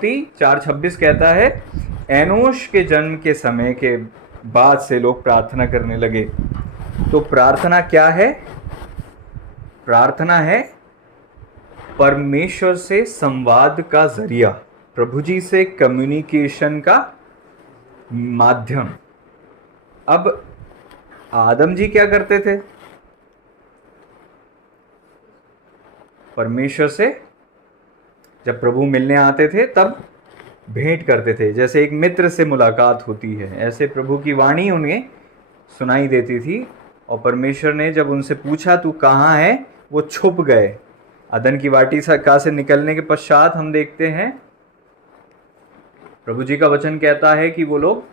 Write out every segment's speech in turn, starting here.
उत्पत्ति 4:26 कहता है, एनोश के जन्म के समय के बाद से लोग प्रार्थना करने लगे। तो प्रार्थना क्या है? प्रार्थना है परमेश्वर से संवाद का जरिया, प्रभु जी से कम्युनिकेशन का माध्यम। अब आदम जी क्या करते थे? परमेश्वर से जब प्रभु मिलने आते थे तब भेंट करते थे, जैसे एक मित्र से मुलाकात होती है, ऐसे प्रभु की वाणी उन्हें सुनाई देती थी। और परमेश्वर ने जब उनसे पूछा तू कहाँ है, वो छुप गए। अदन की वाटिका से निकलने के पश्चात हम देखते हैं प्रभु जी का वचन कहता है कि वो लोग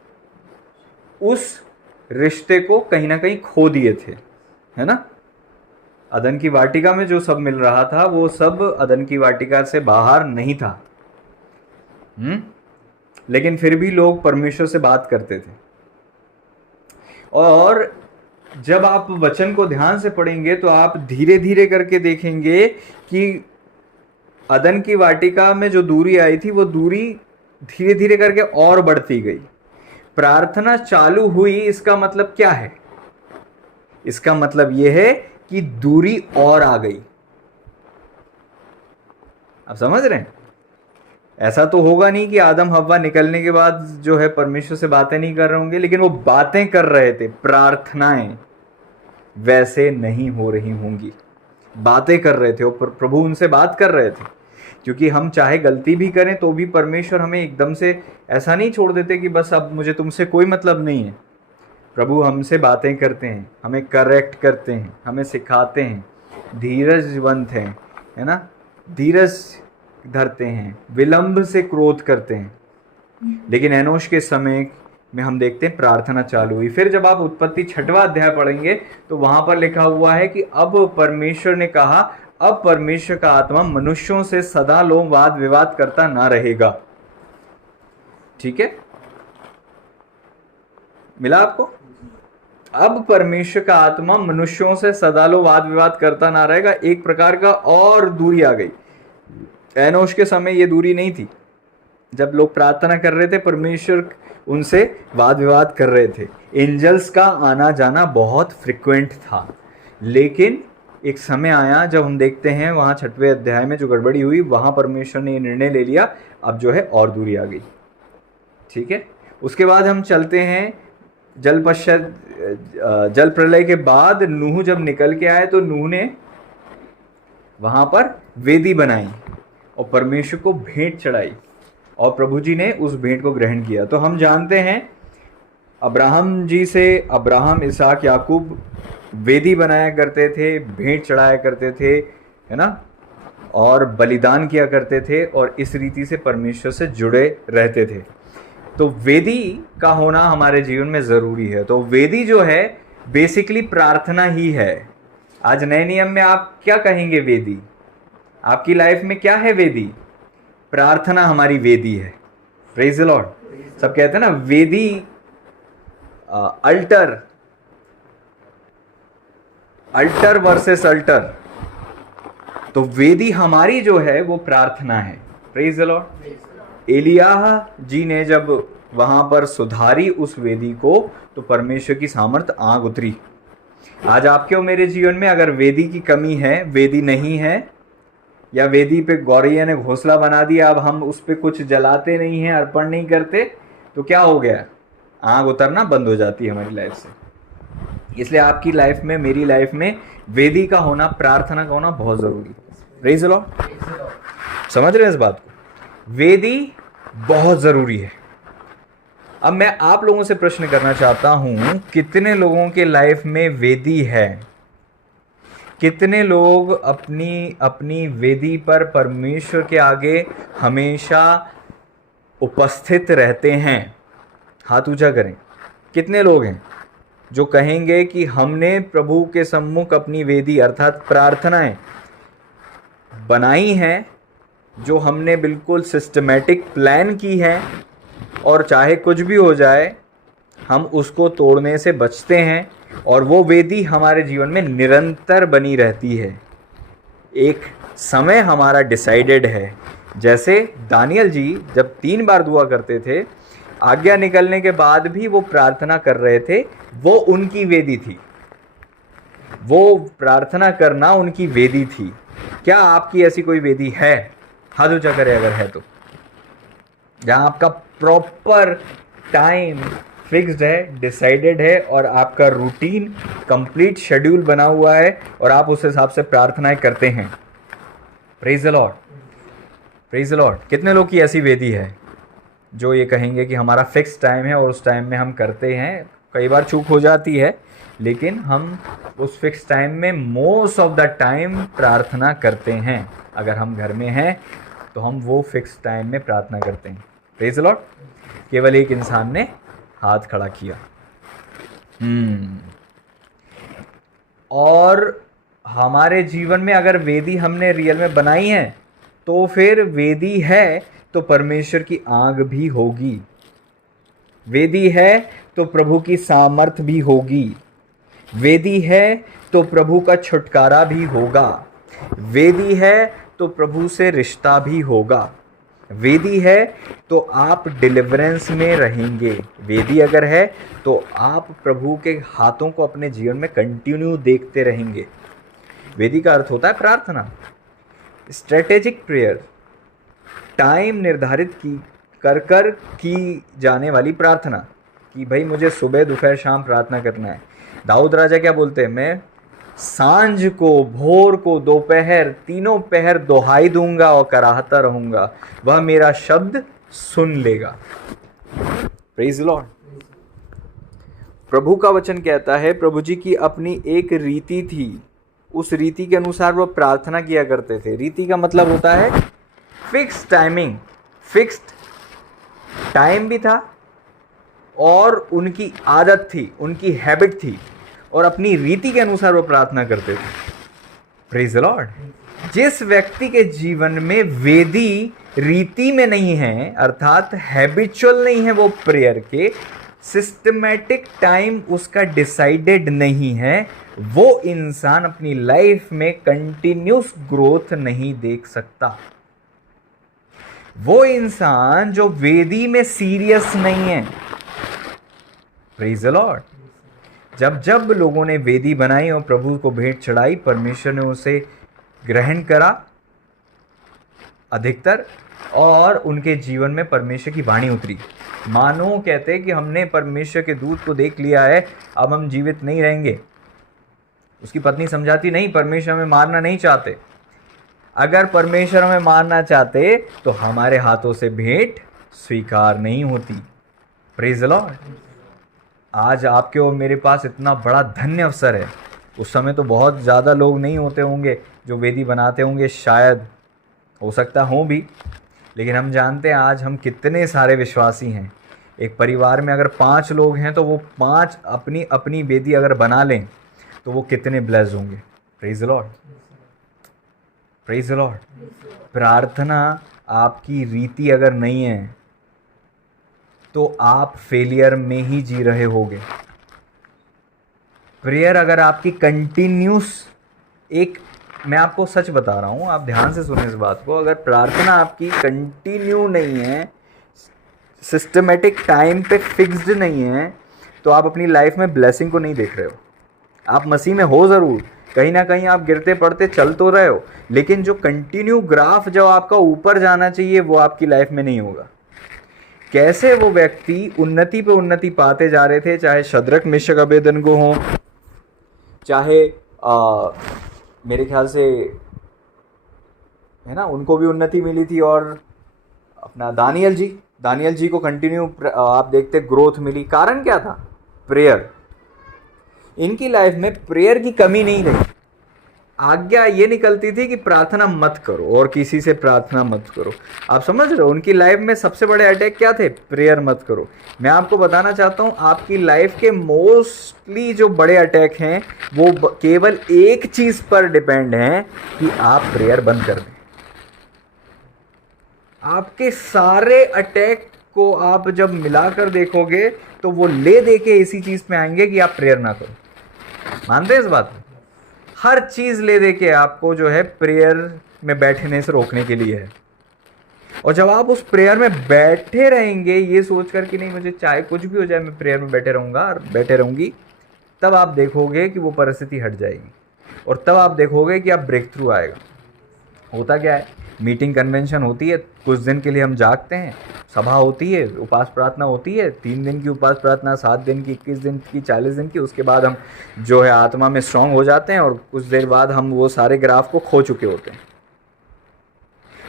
उस रिश्ते को कहीं ना कहीं खो दिए थे, है ना। अदन की वाटिका में जो सब मिल रहा था वो सब अदन की वाटिका से बाहर नहीं था। लेकिन फिर भी लोग परमेश्वर से बात करते थे। और जब आप वचन को ध्यान से पढ़ेंगे तो आप धीरे धीरे करके देखेंगे कि अदन की वाटिका में जो दूरी आई थी वो दूरी धीरे धीरे करके और बढ़ती गई। प्रार्थना चालू हुई, इसका मतलब क्या है? इसका मतलब यह है कि दूरी और आ गई। आप समझ रहे हैं? ऐसा तो होगा नहीं कि आदम हव्वा निकलने के बाद जो है परमेश्वर से बातें नहीं कर रहे होंगे, लेकिन वो बातें कर रहे थे। प्रार्थनाएं वैसे नहीं हो रही होंगी, बातें कर रहे थे और प्रभु उनसे बात कर रहे थे। क्योंकि हम चाहे गलती भी करें तो भी परमेश्वर हमें एकदम से ऐसा नहीं छोड़ देते कि बस अब मुझे तुमसे कोई मतलब नहीं है। प्रभु हमसे बातें करते हैं, हमें करेक्ट करते हैं, हमें सिखाते हैं, धीरजवंत हैं, है ना, धीरज धरते हैं, विलंब से क्रोध करते हैं। लेकिन एनोश के समय में हम देखते हैं प्रार्थना चालू हुई। फिर जब आप उत्पत्ति 6वां अध्याय पढ़ेंगे तो वहां पर लिखा हुआ है कि अब परमेश्वर ने कहा, अब परमेश्वर का आत्मा मनुष्यों से सदा लोग वाद विवाद करता ना रहेगा। ठीक है, मिला आपको? अब परमेश्वर का आत्मा मनुष्यों से सदा लोग वाद विवाद करता ना रहेगा। एक प्रकार का और दूरी आ गई। एनोश के समय ये दूरी नहीं थी। जब लोग प्रार्थना कर रहे थे परमेश्वर उनसे वाद विवाद कर रहे थे। एंजल्स का आना जाना बहुत फ्रिक्वेंट था। लेकिन एक समय आया जब हम देखते हैं वहाँ 6वें अध्याय में जो गड़बड़ी हुई, वहाँ परमेश्वर ने ये निर्णय ले लिया, अब जो है और दूरी आ गई। ठीक है, उसके बाद हम चलते हैं जल प्रलय के बाद नूह जब निकल के आए तो नूह ने वहाँ पर वेदी बनाई और परमेश्वर को भेंट चढ़ाई और प्रभु जी ने उस भेंट को ग्रहण किया। तो हम जानते हैं अब्राहम जी से, अब्राहम, इसहाक, याकूब वेदी बनाया करते थे, भेंट चढ़ाया करते थे, है ना, और बलिदान किया करते थे और इस रीति से परमेश्वर से जुड़े रहते थे। तो वेदी का होना हमारे जीवन में ज़रूरी है। तो वेदी जो है बेसिकली प्रार्थना ही है। आज नए नियम में आप क्या कहेंगे? वेदी आपकी लाइफ में क्या है? वेदी, प्रार्थना हमारी वेदी है। Praise the Lord. सब कहते हैं ना वेदी, अल्टर वर्सेस अल्टर। तो वेदी हमारी जो है वो प्रार्थना है। Praise the Lord. Eliyah ji ने जब वहां पर सुधारी उस वेदी को तो परमेश्वर की सामर्थ आग उतरी। आज आपके और मेरे जीवन में अगर वेदी की कमी है, वेदी नहीं है, या वेदी पे गौरैया ने घोंसला बना दिया, अब हम उस पे कुछ जलाते नहीं हैं, अर्पण नहीं करते, तो क्या हो गया? आग उतरना बंद हो जाती है हमारी लाइफ से। इसलिए आपकी लाइफ में, मेरी लाइफ में वेदी का होना, प्रार्थना का होना बहुत जरूरी है। Praise the Lord. समझ रहे हैं इस बात को? वेदी बहुत जरूरी है। अब मैं आप लोगों से प्रश्न करना चाहता हूं, कितने लोगों के लाइफ में वेदी है? कितने लोग अपनी वेदी पर परमेश्वर के आगे हमेशा उपस्थित रहते हैं? हाथ ऊंचा करें। कितने लोग हैं जो कहेंगे कि हमने प्रभु के सम्मुख अपनी वेदी अर्थात प्रार्थनाएं बनाई हैं, जो हमने बिल्कुल सिस्टमैटिक प्लान की है, और चाहे कुछ भी हो जाए हम उसको तोड़ने से बचते हैं, और वो वेदी हमारे जीवन में निरंतर बनी रहती है। एक समय हमारा डिसाइडेड है, जैसे दानियल जी जब 3 बार दुआ करते थे, आज्ञा निकलने के बाद भी वो प्रार्थना कर रहे थे, वो उनकी वेदी थी, वो प्रार्थना करना उनकी वेदी थी। क्या आपकी ऐसी कोई वेदी है? हाथ ऊंचा करे अगर है तो, जहां आपका प्रॉपर टाइम फिक्स्ड है, डिसाइडेड है, और आपका रूटीन कंप्लीट शेड्यूल बना हुआ है और आप उस हिसाब से प्रार्थनाएं करते हैं। Praise the Lord, praise the Lord. कितने लोग की ऐसी वेदी है जो ये कहेंगे कि हमारा फिक्स टाइम है और उस टाइम में हम करते हैं? कई बार चूक हो जाती है, लेकिन हम उस फिक्स टाइम में मोस्ट ऑफ द टाइम प्रार्थना करते हैं। अगर हम घर में हैं तो हम वो फिक्स टाइम में प्रार्थना करते हैं। Praise the Lord. केवल एक इंसान ने हाथ खड़ा किया। और हमारे जीवन में अगर वेदी हमने रियल में बनाई है, तो फिर वेदी है तो परमेश्वर की आग भी होगी, वेदी है तो प्रभु की सामर्थ भी होगी, वेदी है तो प्रभु का छुटकारा भी होगा, वेदी है तो प्रभु से रिश्ता भी होगा, वेदी है तो आप डिलीवरेंस में रहेंगे, वेदी अगर है तो आप प्रभु के हाथों को अपने जीवन में कंटिन्यू देखते रहेंगे। वेदी का अर्थ होता है प्रार्थना, स्ट्रेटेजिक प्रेयर, टाइम निर्धारित कर की जाने वाली प्रार्थना, कि भाई मुझे सुबह दोपहर शाम प्रार्थना करना है। दाऊद राजा क्या बोलते हैं? मैं सांझ को, भोर को, दोपहर, तीनों पहर दोहाई दूंगा और कराहता रहूंगा, वह मेरा शब्द सुन लेगा। Praise the Lord. प्रभु का वचन कहता है प्रभु जी की अपनी एक रीति थी, उस रीति के अनुसार वह प्रार्थना किया करते थे। रीति का मतलब होता है फिक्स टाइमिंग, फिक्स्ड टाइम भी था और उनकी आदत थी, उनकी हैबिट थी, और अपनी रीति के अनुसार वो प्रार्थना करते थे। Praise the Lord. जिस व्यक्ति के जीवन में वेदी रीति में नहीं है, अर्थात हैबिचुअल नहीं है, वो प्रेयर के सिस्टमैटिक टाइम उसका डिसाइडेड नहीं है, वो इंसान अपनी लाइफ में कंटिन्यूस ग्रोथ नहीं देख सकता। वो इंसान जो वेदी में सीरियस नहीं है। Praise the Lord. जब जब लोगों ने वेदी बनाई और प्रभु को भेंट चढ़ाई, परमेश्वर ने उसे ग्रहण करा अधिकतर, और उनके जीवन में परमेश्वर की वाणी उतरी। मानो कहते कि हमने परमेश्वर के दूत को देख लिया है, अब हम जीवित नहीं रहेंगे। उसकी पत्नी समझाती, नहीं, परमेश्वर हमें मारना नहीं चाहते। अगर परमेश्वर हमें मारना चाहते तो हमारे हाथों से भेंट स्वीकार नहीं होती। Praise the Lord. आज आपके और मेरे पास इतना बड़ा धन्य अवसर है। उस समय तो बहुत ज़्यादा लोग नहीं होते होंगे जो वेदी बनाते होंगे, शायद हो सकता हो भी, लेकिन हम जानते हैं आज हम कितने सारे विश्वासी हैं। एक परिवार में अगर 5 लोग हैं तो वो 5 अपनी अपनी वेदी अगर बना लें तो वो कितने ब्लेस्ड होंगे। Praise the Lord, praise the Lord. प्रार्थना आपकी रीति अगर नहीं है तो आप फेलियर में ही जी रहे होगे। प्रेयर अगर आपकी कंटिन्यूस, एक मैं आपको सच बता रहा हूँ, आप ध्यान से सुने इस बात को, अगर प्रार्थना आपकी कंटिन्यू नहीं है, सिस्टमेटिक टाइम पे फिक्स्ड नहीं है, तो आप अपनी लाइफ में ब्लेसिंग को नहीं देख रहे हो। आप मसीह में हो ज़रूर, कहीं ना कहीं आप गिरते पड़ते चल तो रहे हो, लेकिन जो कंटिन्यू ग्राफ जो आपका ऊपर जाना चाहिए वो आपकी लाइफ में नहीं होगा। कैसे वो व्यक्ति उन्नति पे उन्नति पाते जा रहे थे, चाहे शद्रक मेशक अबेदनगो हों, चाहे मेरे ख्याल से है ना, उनको भी उन्नति मिली थी, और अपना दानियल जी को कंटिन्यू आप देखते ग्रोथ मिली। कारण क्या था? प्रेयर। इनकी लाइफ में प्रेयर की कमी नहीं रही। आज्ञा ये निकलती थी कि प्रार्थना मत करो और किसी से प्रार्थना मत करो। आप समझ रहे हो, उनकी लाइफ में सबसे बड़े अटैक क्या थे? प्रेयर मत करो। मैं आपको बताना चाहता हूँ, आपकी लाइफ के मोस्टली जो बड़े अटैक हैं वो केवल एक चीज़ पर डिपेंड हैं कि आप प्रेयर बंद कर दें। आपके सारे अटैक को आप जब मिलाकर देखोगे तो वो ले दे के इसी चीज़ पे आएंगे कि आप प्रेयर ना करो। मानते हैं इस बात को? हर चीज़ ले दे के आपको जो है प्रेयर में बैठने से रोकने के लिए है। और जब आप उस प्रेयर में बैठे रहेंगे ये सोच कर कि नहीं मुझे चाहे कुछ भी हो जाए मैं प्रेयर में बैठे रहूँगा और बैठे रहूँगी, तब आप देखोगे कि वो परिस्थिति हट जाएगी और तब आप देखोगे कि आप ब्रेक थ्रू आएगा। होता क्या है, मीटिंग कन्वेंशन होती है, कुछ दिन के लिए हम जागते हैं, सभा होती है, उपास प्रार्थना होती है, 3 दिन की उपास प्रार्थना, 7 दिन की, 21 दिन की, 40 दिन की, उसके बाद हम जो है आत्मा में स्ट्रांग हो जाते हैं और कुछ देर बाद हम वो सारे ग्राफ को खो चुके होते हैं।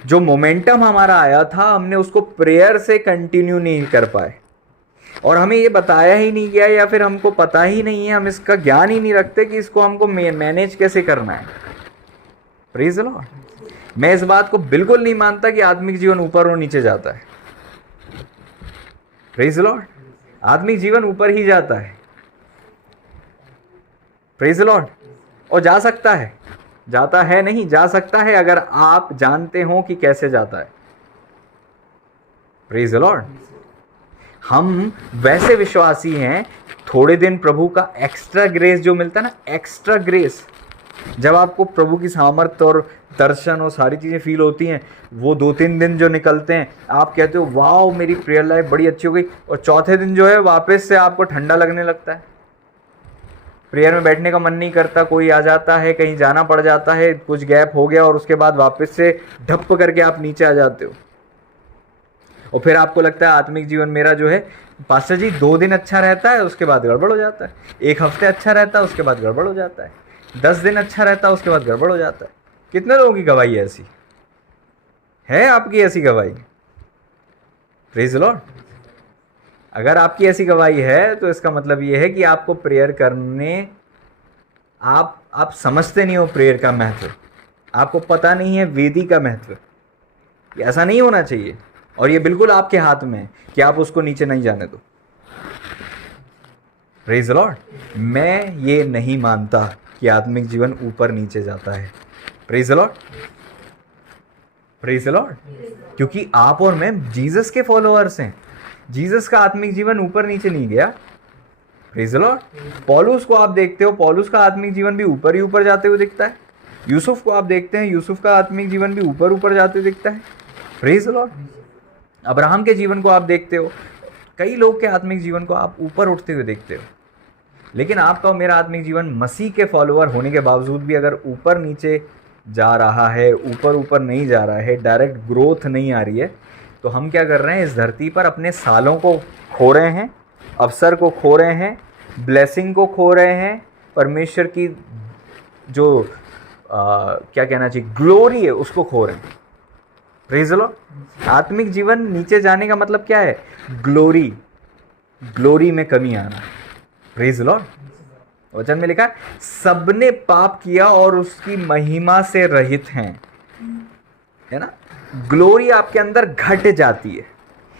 जो मोमेंटम हमारा आया था हमने उसको प्रेयर से कंटिन्यू नहीं कर पाए और हमें ये बताया ही नहीं गया या फिर हमको पता ही नहीं है, हम इसका ज्ञान ही नहीं रखते कि इसको हमको मैनेज कैसे करना है। Praise the Lord. मैं इस बात को बिल्कुल नहीं मानता कि आत्मिक जीवन ऊपर और नीचे जाता है। Praise the Lord. आत्मिक जीवन ऊपर ही जाता है। Praise the Lord. और जा सकता है, जाता है नहीं, जा सकता है अगर आप जानते हो कि कैसे जाता है। Praise the Lord. हम वैसे विश्वासी हैं, थोड़े दिन प्रभु का एक्स्ट्रा ग्रेस जो मिलता है ना, एक्स्ट्रा ग्रेस, जब आपको प्रभु की सामर्थ और दर्शन और सारी चीज़ें फील होती हैं, वो 2-3 दिन जो निकलते हैं आप कहते हो वाओ मेरी प्रेयर लाइफ बड़ी अच्छी हो गई, और चौथे दिन जो है वापस से आपको ठंडा लगने लगता है, प्रेयर में बैठने का मन नहीं करता, कोई आ जाता है, कहीं जाना पड़ जाता है, कुछ गैप हो गया और उसके बाद वापस से ढप करके आप नीचे आ जाते हो और फिर आपको लगता है आत्मिक जीवन मेरा जो है पास्टर जी 2 दिन अच्छा रहता है उसके बाद गड़बड़ हो जाता है, 1 हफ्ते अच्छा रहता है उसके बाद गड़बड़ हो जाता है, 10 दिन अच्छा रहता है उसके बाद गड़बड़ हो जाता है। कितने लोगों की गवाही ऐसी है? आपकी ऐसी गवाही? Praise the Lord. अगर आपकी ऐसी गवाही है तो इसका मतलब ये है कि आपको प्रेयर करने आप समझते नहीं हो प्रेयर का महत्व, आपको पता नहीं है वेदी का महत्व। ऐसा नहीं होना चाहिए और ये बिल्कुल आपके हाथ में है कि आप उसको नीचे नहीं जाने दो। Praise the Lord. मैं ये नहीं मानता कि आत्मिक जीवन ऊपर नीचे जाता है। Praise the Lord. Praise the Lord. क्योंकि आप और मैं जीसस के फॉलोअर्स हैं, जीसस का आत्मिक जीवन ऊपर नीचे नहीं गया। Praise the Lord. पौलुस को आप देखते हो, पौलुस का आत्मिक जीवन भी ऊपर ही ऊपर जाते हुए दिखता है। यूसुफ को आप देखते हैं, यूसुफ का आत्मिक जीवन भी ऊपर ऊपर जाते हुए दिखता है। Praise the Lord. अब्राहम के जीवन को आप देखते हो, कई लोग के आत्मिक जीवन को आप ऊपर उठते हुए देखते हो, लेकिन आपका और मेरा आत्मिक जीवन मसीह के फॉलोअर होने के बावजूद भी अगर ऊपर नीचे जा रहा है, ऊपर ऊपर नहीं जा रहा है, डायरेक्ट ग्रोथ नहीं आ रही है, तो हम क्या कर रहे हैं? इस धरती पर अपने सालों को खो रहे हैं, अवसर को खो रहे हैं, ब्लेसिंग को खो रहे हैं, परमेश्वर की जो क्या कहना चाहिए ग्लोरी है उसको खो रहे हैं। Praise the Lord. आत्मिक जीवन नीचे जाने का मतलब क्या है? ग्लोरी में कमी आना। Praise the Lord. वचन में लिखा है सबने पाप किया और उसकी महिमा से रहित हैं, है ना। ग्लोरी आपके अंदर घट जाती है।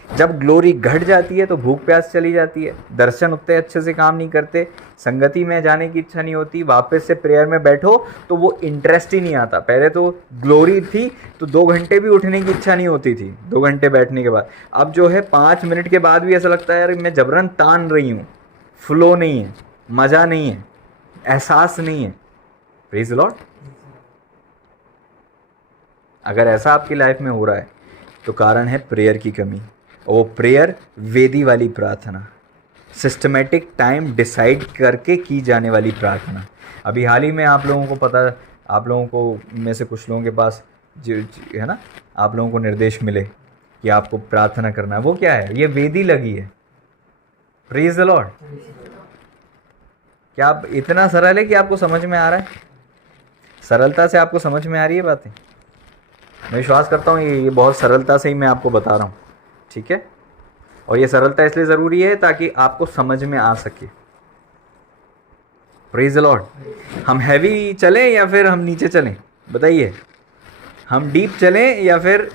जब ग्लोरी घट जाती है तो भूख प्यास चली जाती है, दर्शन उतने अच्छे से काम नहीं करते, संगति में जाने की इच्छा नहीं होती, वापस से प्रेयर में बैठो तो वो इंटरेस्ट ही नहीं आता। पहले तो ग्लोरी थी तो 2 घंटे भी उठने की इच्छा नहीं होती थी, 2 घंटे बैठने के बाद। अब जो है 5 मिनट के बाद भी ऐसा लगता है यार मैं जबरन तान रही हूँ, फ्लो नहीं है, मज़ा नहीं है, एहसास नहीं है। Praise the Lord. अगर ऐसा आपकी लाइफ में हो रहा है तो कारण है प्रेयर की कमी। और वो प्रेयर वेदी वाली प्रार्थना, सिस्टमेटिक टाइम डिसाइड करके की जाने वाली प्रार्थना। अभी हाल ही में आप लोगों को पता, आप लोगों को में से कुछ लोगों के पास जो है ना, आप लोगों को निर्देश मिले कि आपको प्रार्थना करना है। वो क्या है? ये वेदी लगी है। Praise the Lord. क्या आप इतना सरल है कि आपको समझ में आ रहा है? सरलता से आपको समझ में आ रही है बातें? मैं विश्वास करता हूँ ये बहुत सरलता से ही मैं आपको बता रहा हूँ, ठीक है। और ये सरलता इसलिए ज़रूरी है ताकि आपको समझ में आ सके। Praise the Lord. हम हैवी चलें या फिर हम नीचे चलें? बताइए। हम डीप चलें या फिर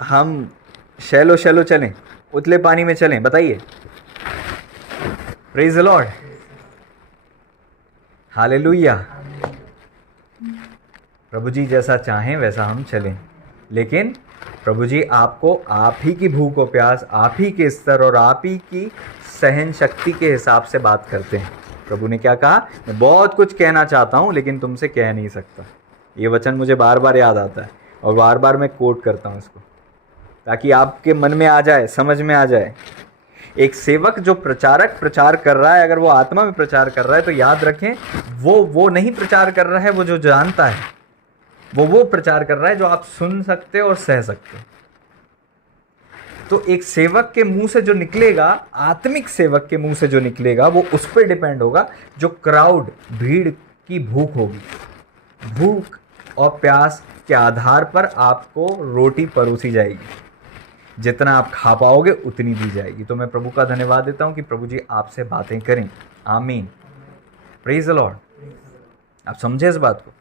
हम शैलो चलें, उतले पानी में चलें? बताइए। Praise the Lord. हालेलुया। प्रभु जी जैसा चाहें वैसा हम चलें, लेकिन प्रभु जी आपको आप ही की भूख और प्यास, आप ही के स्तर और आप ही की सहन शक्ति के हिसाब से बात करते हैं। प्रभु ने क्या कहा? मैं बहुत कुछ कहना चाहता हूँ लेकिन तुमसे कह नहीं सकता। ये वचन मुझे बार बार याद आता है और बार बार मैं कोट करता हूँ इसको। ताकि आपके मन में आ जाए, समझ में आ जाए। एक सेवक जो प्रचारक प्रचार कर रहा है, अगर वो आत्मा में प्रचार कर रहा है तो याद रखें वो नहीं प्रचार कर रहा है वो जो जानता है, वो प्रचार कर रहा है जो आप सुन सकते और सह सकते। तो एक सेवक के मुंह से जो निकलेगा, आत्मिक सेवक के मुंह से जो निकलेगा, वो उस पर डिपेंड होगा जो क्राउड, भीड़ की भूख होगी। भूख और प्यास के आधार पर आपको रोटी परोसी जाएगी, जितना आप खा पाओगे उतनी दी जाएगी। तो मैं प्रभु का धन्यवाद देता हूं कि प्रभु जी आपसे बातें करें। आमीन, प्रेज द लॉर्ड। आप समझे इस बात को?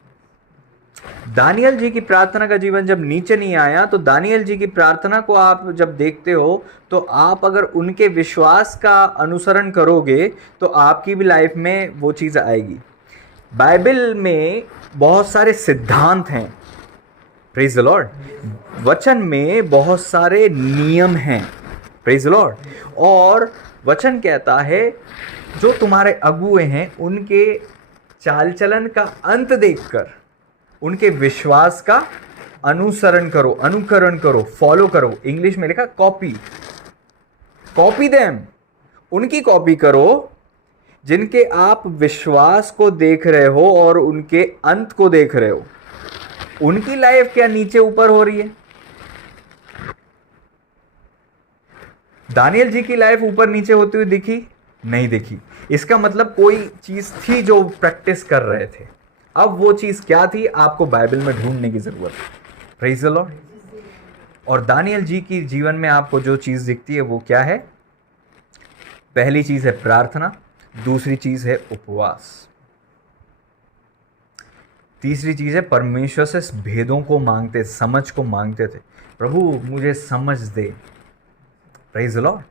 दानियल जी की प्रार्थना का जीवन जब नीचे नहीं आया, तो दानियल जी की प्रार्थना को आप जब देखते हो तो आप अगर उनके विश्वास का अनुसरण करोगे तो आपकी भी लाइफ में वो चीज़ आएगी। बाइबल में बहुत सारे सिद्धांत हैं, प्रेज द लॉर्ड। वचन में बहुत सारे नियम हैं, प्रेज द लॉर्ड। और वचन कहता है जो तुम्हारे अगुए हैं उनके चाल चलन का अंत देखकर उनके विश्वास का अनुसरण करो, अनुकरण करो, फॉलो करो। इंग्लिश में लिखा कॉपी देम, उनकी कॉपी करो जिनके आप विश्वास को देख रहे हो और उनके अंत को देख रहे हो। उनकी लाइफ क्या नीचे ऊपर हो रही है? दानियल जी की लाइफ ऊपर नीचे होती हुई दिखी? नहीं दिखी। इसका मतलब कोई चीज थी जो प्रैक्टिस कर रहे थे। अब वो चीज क्या थी आपको बाइबल में ढूंढने की जरूरत है। Praise the Lord. और दानियल जी की जीवन में आपको जो चीज दिखती है वो क्या है? पहली चीज है प्रार्थना, दूसरी चीज है उपवास, तीसरी चीज है परमेश्वर से भेदों को मांगते, समझ को मांगते थे। प्रभु मुझे समझ दे। Praise the Lord.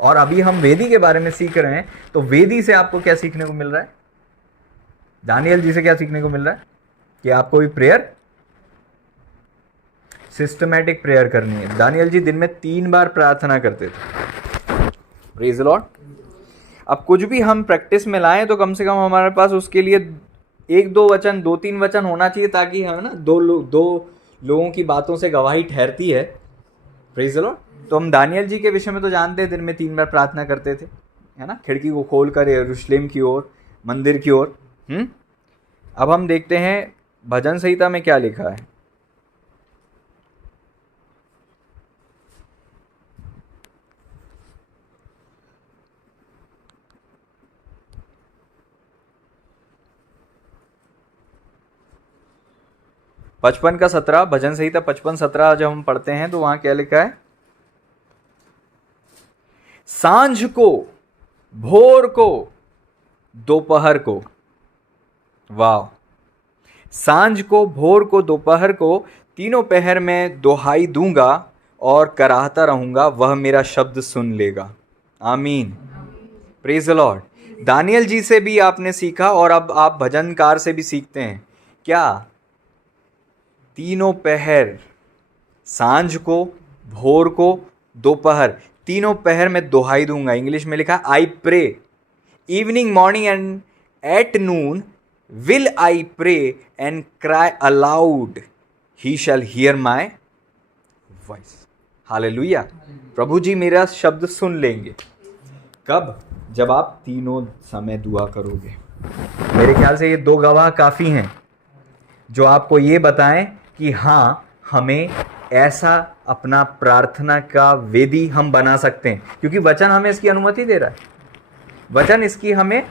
और अभी हम वेदी के बारे में सीख रहे हैं, तो वेदी से आपको क्या सीखने को मिल रहा है? दानियल जी से क्या सीखने को मिल रहा है? कि आपको भी प्रेयर, सिस्टमैटिक प्रेयर करनी है। दानियल जी दिन में 3 बार प्रार्थना करते थे। Praise the Lord. अब कुछ भी हम प्रैक्टिस में लाएं तो कम से कम हमारे पास उसके लिए 1-2 वचन, 2-3 वचन होना चाहिए, ताकि हम ना दो लोगों की बातों से गवाही ठहरती है। Praise the Lord. तो हम दानियल जी के विषय में तो जानते हैं, दिन में 3 बार प्रार्थना करते थे, है ना, खिड़की को खोलकर यरूशलेम की ओर, मंदिर की ओर। अब हम देखते हैं भजन संहिता में क्या लिखा है। पचपन का 17, भजन संहिता 55-17 जब हम पढ़ते हैं तो वहां क्या लिखा है? सांझ को, भोर को, दोपहर को, वाह, सांझ को, भोर को, दोपहर को, तीनों पहर में दोहाई दूंगा और कराहता रहूंगा, वह मेरा शब्द सुन लेगा। आमीन, प्रेज द लॉर्ड। दानियल जी से भी आपने सीखा और अब आप भजनकार से भी सीखते हैं क्या? तीनों पहर, सांझ को, भोर को, दोपहर, तीनों पहर में दोहाई दूंगा। इंग्लिश में लिखा I pray evening, morning and at noon will I pray and cry aloud, he shall hear my voice. Hallelujah. प्रभु जी मेरा शब्द सुन लेंगे। कब? जब आप तीनों समय दुआ करोगे। मेरे ख्याल से ये 2 गवाह काफ़ी हैं जो आपको ये बताएं कि हाँ, हमें ऐसा अपना प्रार्थना का वेदी हम बना सकते हैं, क्योंकि वचन हमें इसकी अनुमति दे रहा है। वचन इसकी हमें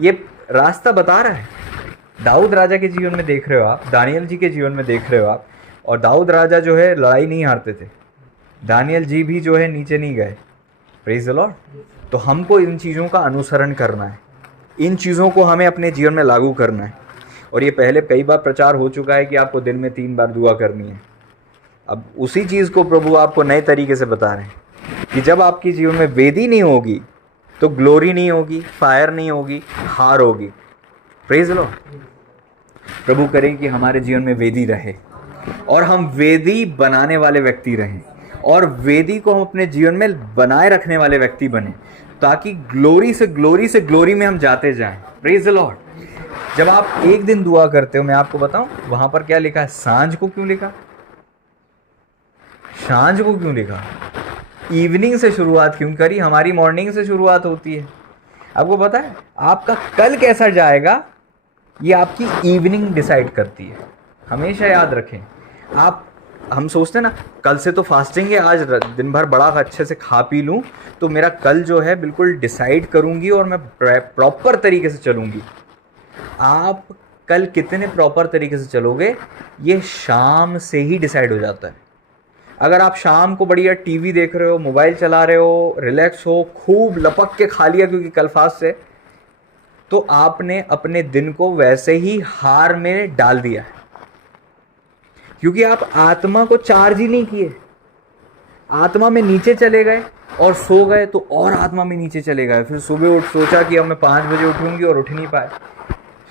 ये रास्ता बता रहा है। दाऊद राजा के जीवन में देख रहे हो आप, दानियल जी के जीवन में देख रहे हो आप। और दाऊद राजा जो है लड़ाई नहीं हारते थे, दानियल जी भी जो है नीचे नहीं गए। Praise the Lord. तो हमको इन चीज़ों का अनुसरण करना है, इन चीज़ों को हमें अपने जीवन में लागू करना है। और ये पहले कई बार प्रचार हो चुका है कि आपको दिन में 3 बार दुआ करनी है। अब उसी चीज़ को प्रभु आपको नए तरीके से बता रहे हैं कि जब आपके जीवन में वेदी नहीं होगी तो ग्लोरी नहीं होगी, फायर नहीं होगी, हार होगी। प्रेज लो। प्रभु करें कि हमारे जीवन में वेदी रहे और हम वेदी बनाने वाले व्यक्ति रहें, और वेदी को हम अपने जीवन में बनाए रखने वाले व्यक्ति बने, ताकि ग्लोरी से ग्लोरी में हम जाते जाएं। Praise the Lord. जब आप एक दिन दुआ करते हो, मैं आपको बताऊं वहां पर क्या लिखा है, सांझ को क्यों लिखा, सांझ को क्यों लिखा, इवनिंग से शुरुआत क्यों करी, हमारी मॉर्निंग से शुरुआत होती है। आपको पता है आपका कल कैसा जाएगा ये आपकी इवनिंग डिसाइड करती है, हमेशा याद रखें। हम सोचते हैं ना कल से तो फास्टिंग है, आज दिन भर बड़ा अच्छे से खा पी लूँ तो मेरा कल जो है बिल्कुल डिसाइड करूँगी और मैं प्रॉपर तरीके से चलूँगी। आप कल कितने प्रॉपर तरीके से चलोगे ये शाम से ही डिसाइड हो जाता है। अगर आप शाम को बढ़िया टीवी देख रहे हो, मोबाइल चला रहे हो, रिलैक्स हो, खूब लपक के खा लिया क्योंकि कल फास्ट है, तो आपने अपने दिन को वैसे ही हार में डाल दिया है, क्योंकि आप आत्मा को चार्ज ही नहीं किए। आत्मा में नीचे चले गए और सो गए तो और आत्मा में नीचे चले गए। फिर सुबह उठ सोचा कि अब मैं 5 बजे उठूंगी और उठ नहीं पाए।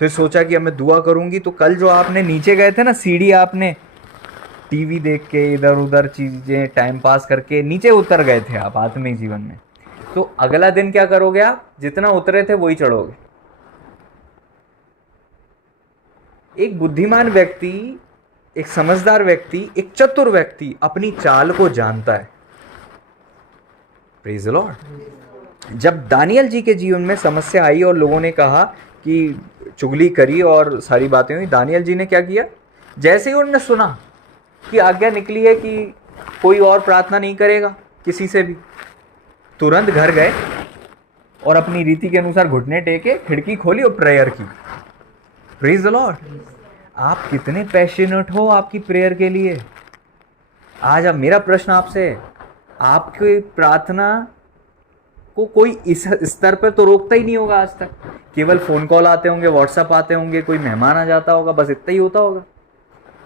फिर सोचा कि अब मैं दुआ करूंगी, तो कल जो आपने नीचे गए थे ना सीढ़ी, आपने टीवी देख के इधर उधर चीजें टाइम पास करके नीचे उतर गए थे आप आत्मिक जीवन में। तो अगला दिन क्या करोगे आप, जितना उतरे थे वही चढ़ोगे। एक बुद्धिमान व्यक्ति, एक समझदार व्यक्ति, एक चतुर व्यक्ति अपनी चाल को जानता है। Praise the Lord. जब दानियल जी के जीवन में समस्या आई और लोगों ने कहा कि चुगली करी और सारी बातें हुई, दानियल जी ने क्या किया, जैसे ही उन्होंने सुना कि आज्ञा निकली है कि कोई और प्रार्थना नहीं करेगा किसी से भी, तुरंत घर गए और अपनी रीति के अनुसार घुटने टेके, खिड़की खोली और प्रेयर की। Praise the Lord. आप कितने पैशनेट हो आपकी प्रेयर के लिए। आज अब मेरा प्रश्न आपसे है, आपकी प्रार्थना को कोई इस स्तर पर तो रोकता ही नहीं होगा आज तक। केवल फ़ोन कॉल आते होंगे, व्हाट्सएप आते होंगे, कोई मेहमान आ जाता होगा, बस इतना ही होता होगा।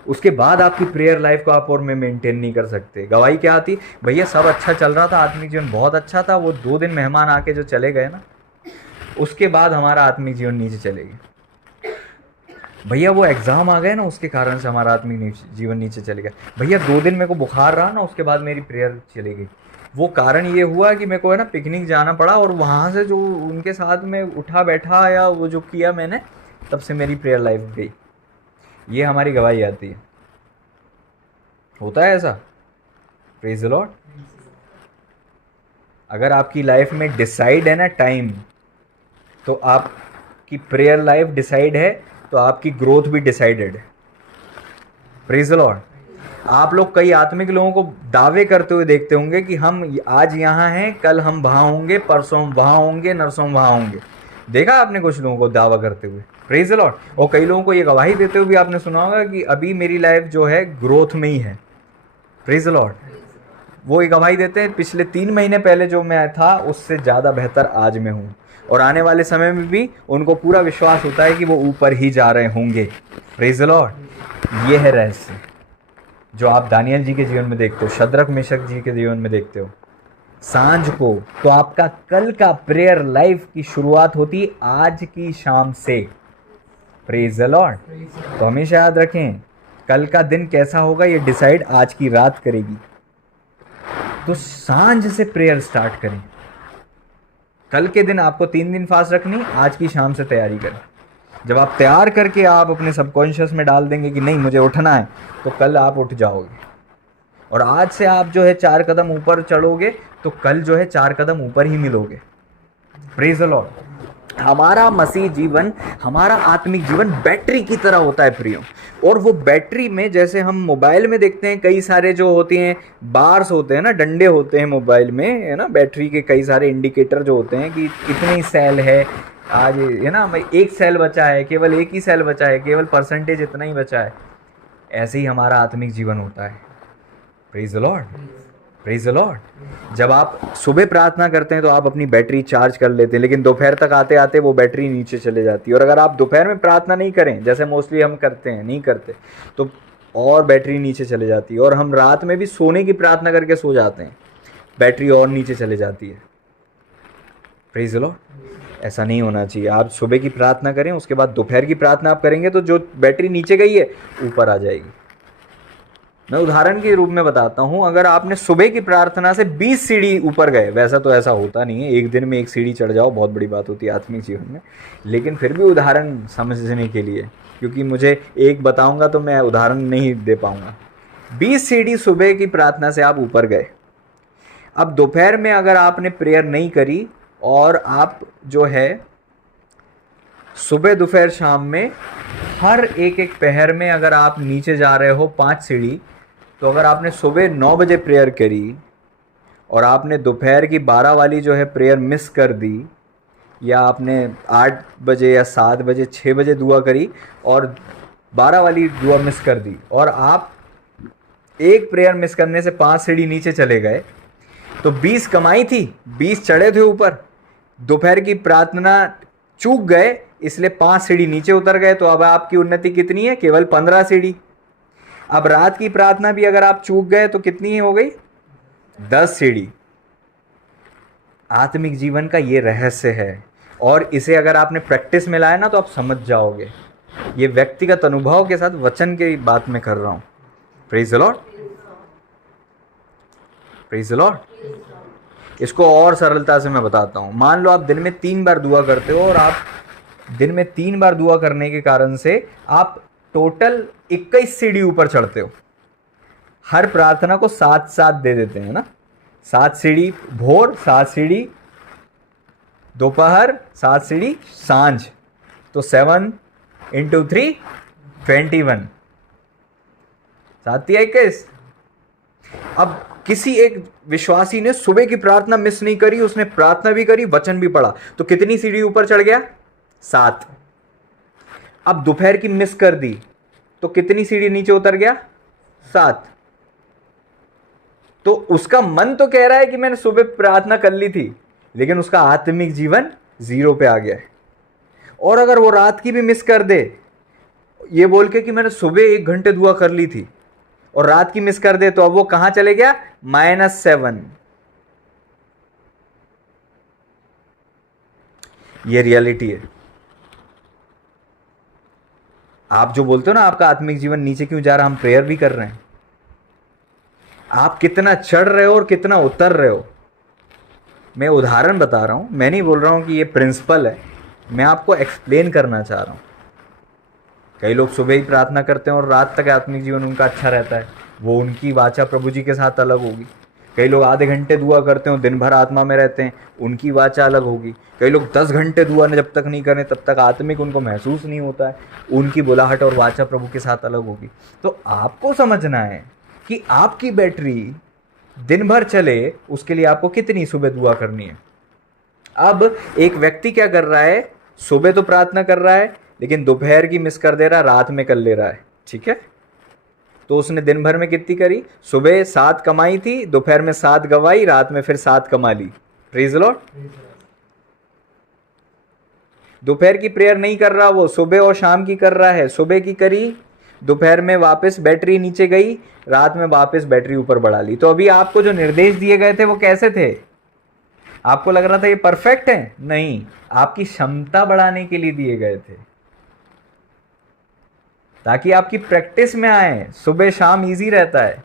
उसके बाद आपकी प्रेयर लाइफ को आप और में मेंटेन नहीं कर सकते। गवाही क्या आती, भैया सब अच्छा चल रहा था, आत्मिक जीवन बहुत अच्छा था, वो 2 दिन मेहमान आके जो चले गए ना, उसके बाद हमारा आत्मिक जीवन नीचे चले गए। भैया वो एग्ज़ाम आ गए ना, उसके कारण से हमारा आत्मिक जीवन नीचे चले गया। भैया 2 दिन मेरे को बुखार रहा ना, उसके बाद मेरी प्रेयर चली गई। वो कारण ये हुआ कि मेरे को है ना पिकनिक जाना पड़ा, और वहाँ से जो उनके साथ में उठा बैठा या वो जो किया मैंने, तब से मेरी प्रेयर लाइफ गई। ये हमारी गवाही आती है। होता है ऐसा। Praise the Lord. अगर आपकी लाइफ में डिसाइड है ना टाइम, तो आपकी प्रेयर लाइफ डिसाइड है, तो आपकी ग्रोथ भी डिसाइडेड है। Praise the Lord. आप लोग कई आत्मिक लोगों को दावे करते हुए देखते होंगे कि हम आज यहाँ हैं, कल हम वहाँ होंगे, परसों हम वहाँ होंगे, नरसों हम वहाँ होंगे। देखा आपने कुछ लोगों को दावा करते हुए। Praise the Lord. और कई लोगों को ये गवाही देते हुए भी आपने सुना होगा कि अभी मेरी लाइफ जो है ग्रोथ में ही है। Praise the Lord. वो ये गवाही देते हैं, पिछले 3 महीने पहले जो मैं था उससे ज़्यादा बेहतर आज मैं हूँ, और आने वाले समय में भी उनको पूरा विश्वास होता है कि वो ऊपर ही जा रहे होंगे। Praise the Lord. ये है रहस्य जो आप दानियल जी के जीवन में देखते हो, शद्रक मेशक जी के जीवन में देखते हो। सांझ को तो आपका कल का प्रेयर लाइफ की शुरुआत होती है आज की शाम से। Praise the Lord. तो हमेशा याद रखें, कल का दिन कैसा होगा ये डिसाइड आज की रात करेगी। तो सांझ से प्रेयर स्टार्ट करें। कल के दिन आपको 3 दिन फास्ट रखनी, आज की शाम से तैयारी करें। जब आप तैयार करके आप अपने सबकॉन्शियस में डाल देंगे कि नहीं मुझे उठना है, तो कल आप उठ जाओगे। और आज से आप जो है 4 कदम ऊपर चढ़ोगे, तो कल जो है 4 कदम ऊपर ही मिलोगे। Praise the Lord. हमारा मसीह जीवन, हमारा आत्मिक जीवन बैटरी की तरह होता है प्रियो। और वो बैटरी में, जैसे हम मोबाइल में देखते हैं कई सारे जो होते हैं बार्स होते हैं ना, डंडे होते हैं मोबाइल में, है ना, बैटरी के कई सारे इंडिकेटर जो होते हैं कि कितनी सेल है आज, है ना, 1 सेल बचा है, केवल 1 ही सेल बचा है, केवल परसेंटेज इतना ही बचा है। ऐसे ही हमारा आत्मिक जीवन होता है। Praise the Lord. Praise the Lord. जब आप सुबह प्रार्थना करते हैं तो आप अपनी बैटरी चार्ज कर लेते हैं, लेकिन दोपहर तक आते आते वो बैटरी नीचे चले जाती है। और अगर आप दोपहर में प्रार्थना नहीं करें, जैसे मोस्टली हम करते हैं, नहीं करते, तो और बैटरी नीचे चले जाती है। और हम रात में भी सोने की प्रार्थना करके सो जाते हैं, बैटरी और नीचे चले जाती है। Praise the Lord. ऐसा नहीं होना चाहिए। आप सुबह की प्रार्थना करें, उसके बाद दोपहर की प्रार्थना आप करेंगे तो जो बैटरी नीचे गई है ऊपर आ जाएगी। मैं उदाहरण के रूप में बताता हूँ, अगर आपने सुबह की प्रार्थना से 20 सीढ़ी ऊपर गए, वैसा तो ऐसा होता नहीं है, एक दिन में 1 सीढ़ी चढ़ जाओ बहुत बड़ी बात होती है आत्मिक जीवन में, लेकिन फिर भी उदाहरण समझने के लिए, क्योंकि मुझे एक बताऊंगा तो मैं उदाहरण नहीं दे पाऊंगा। 20 सीढ़ी सुबह की प्रार्थना से आप ऊपर गए। अब दोपहर में अगर आपने प्रेयर नहीं करी और आप जो है सुबह दोपहर शाम में हर एक एक पहर में अगर आप नीचे जा रहे हो 5 सीढ़ी, तो अगर आपने सुबह 9 बजे प्रेयर करी और आपने दोपहर की 12 वाली जो है प्रेयर मिस कर दी, या आपने 8 बजे या 7 बजे 6 बजे दुआ करी और 12 वाली दुआ मिस कर दी, और आप एक प्रेयर मिस करने से 5 सीढ़ी नीचे चले गए, तो 20 कमाई थी, 20 चढ़े थे ऊपर। दोपहर की प्रार्थना चूक गए इसलिए 5 सीढ़ी नीचे उतर गए, तो अब आपकी उन्नति कितनी है? केवल 15 सीढ़ी। अब रात की प्रार्थना भी अगर आप चूक गए तो कितनी हो गई? 10 सीढ़ी। आत्मिक जीवन का ये रहस्य है, और इसे अगर आपने प्रैक्टिस में लाया ना तो आप समझ जाओगे। ये व्यक्तिगत अनुभव के साथ वचन की बात में कर रहा हूं। Praise the Lord, praise the Lord. इसको और सरलता से मैं बताता हूं। मान लो आप दिन में 3 बार दुआ करते हो, और आप दिन में 3 बार दुआ करने के कारण से आप टोटल 21 सीढ़ी ऊपर चढ़ते हो। हर प्रार्थना को 7-7 दे देते हैं ना, 7 सीढ़ी भोर, 7 सीढ़ी दोपहर, 7 सीढ़ी सांझ, तो 7 × 3 21, 7 × 21। अब किसी एक विश्वासी ने सुबह की प्रार्थना मिस नहीं करी, उसने प्रार्थना भी करी, वचन भी पढ़ा, तो कितनी सीढ़ी ऊपर चढ़ गया? 7। अब दोपहर की मिस कर दी तो कितनी सीढ़ी नीचे उतर गया? 7। तो उसका मन तो कह रहा है कि मैंने सुबह प्रार्थना कर ली थी, लेकिन उसका आत्मिक जीवन 0 पे आ गया है। और अगर वो रात की भी मिस कर दे, ये बोल के कि मैंने सुबह 1 घंटे दुआ कर ली थी, और रात की मिस कर दे, तो अब वो कहां चले गया? -7। ये रियलिटी है। आप जो बोलते हो ना आपका आत्मिक जीवन नीचे क्यों जा रहा, हम प्रेयर भी कर रहे हैं। आप कितना चढ़ रहे हो और कितना उतर रहे हो। मैं उदाहरण बता रहा हूं, मैं नहीं बोल रहा हूं कि ये प्रिंसिपल है, मैं आपको एक्सप्लेन करना चाह रहा हूं। कई लोग सुबह ही प्रार्थना करते हैं और रात तक आत्मिक जीवन उनका अच्छा रहता है, वो उनकी वाचा प्रभु जी के साथ अलग होगी। कई लोग आधे घंटे दुआ करते हैं, दिन भर आत्मा में रहते हैं, उनकी वाचा अलग होगी। कई लोग 10 घंटे दुआ ने जब तक नहीं करें तब तक आत्मिक उनको महसूस नहीं होता है, उनकी बुलाहट और वाचा प्रभु के साथ अलग होगी। तो आपको समझना है कि आपकी बैटरी दिन भर चले, उसके लिए आपको कितनी सुबह दुआ करनी है। अब एक व्यक्ति क्या कर रहा है, सुबह तो प्रार्थना कर रहा है लेकिन दोपहर की मिस कर दे रहा है, रात में कर ले रहा है, ठीक है। तो उसने दिन भर में कितनी करी? सुबह 7 कमाई थी, दोपहर में 7 गवाई, रात में फिर 7 कमा ली। Praise the Lord. दोपहर की प्रेयर नहीं कर रहा, वो सुबह और शाम की कर रहा है। सुबह की करी, दोपहर में वापस बैटरी नीचे गई, रात में वापस बैटरी ऊपर बढ़ा ली। तो अभी आपको जो निर्देश दिए गए थे वो कैसे थे? आपको लग रहा था ये परफेक्ट है? नहीं, आपकी क्षमता बढ़ाने के लिए दिए गए थे, ताकि आपकी प्रैक्टिस में आए। सुबह शाम इजी रहता है।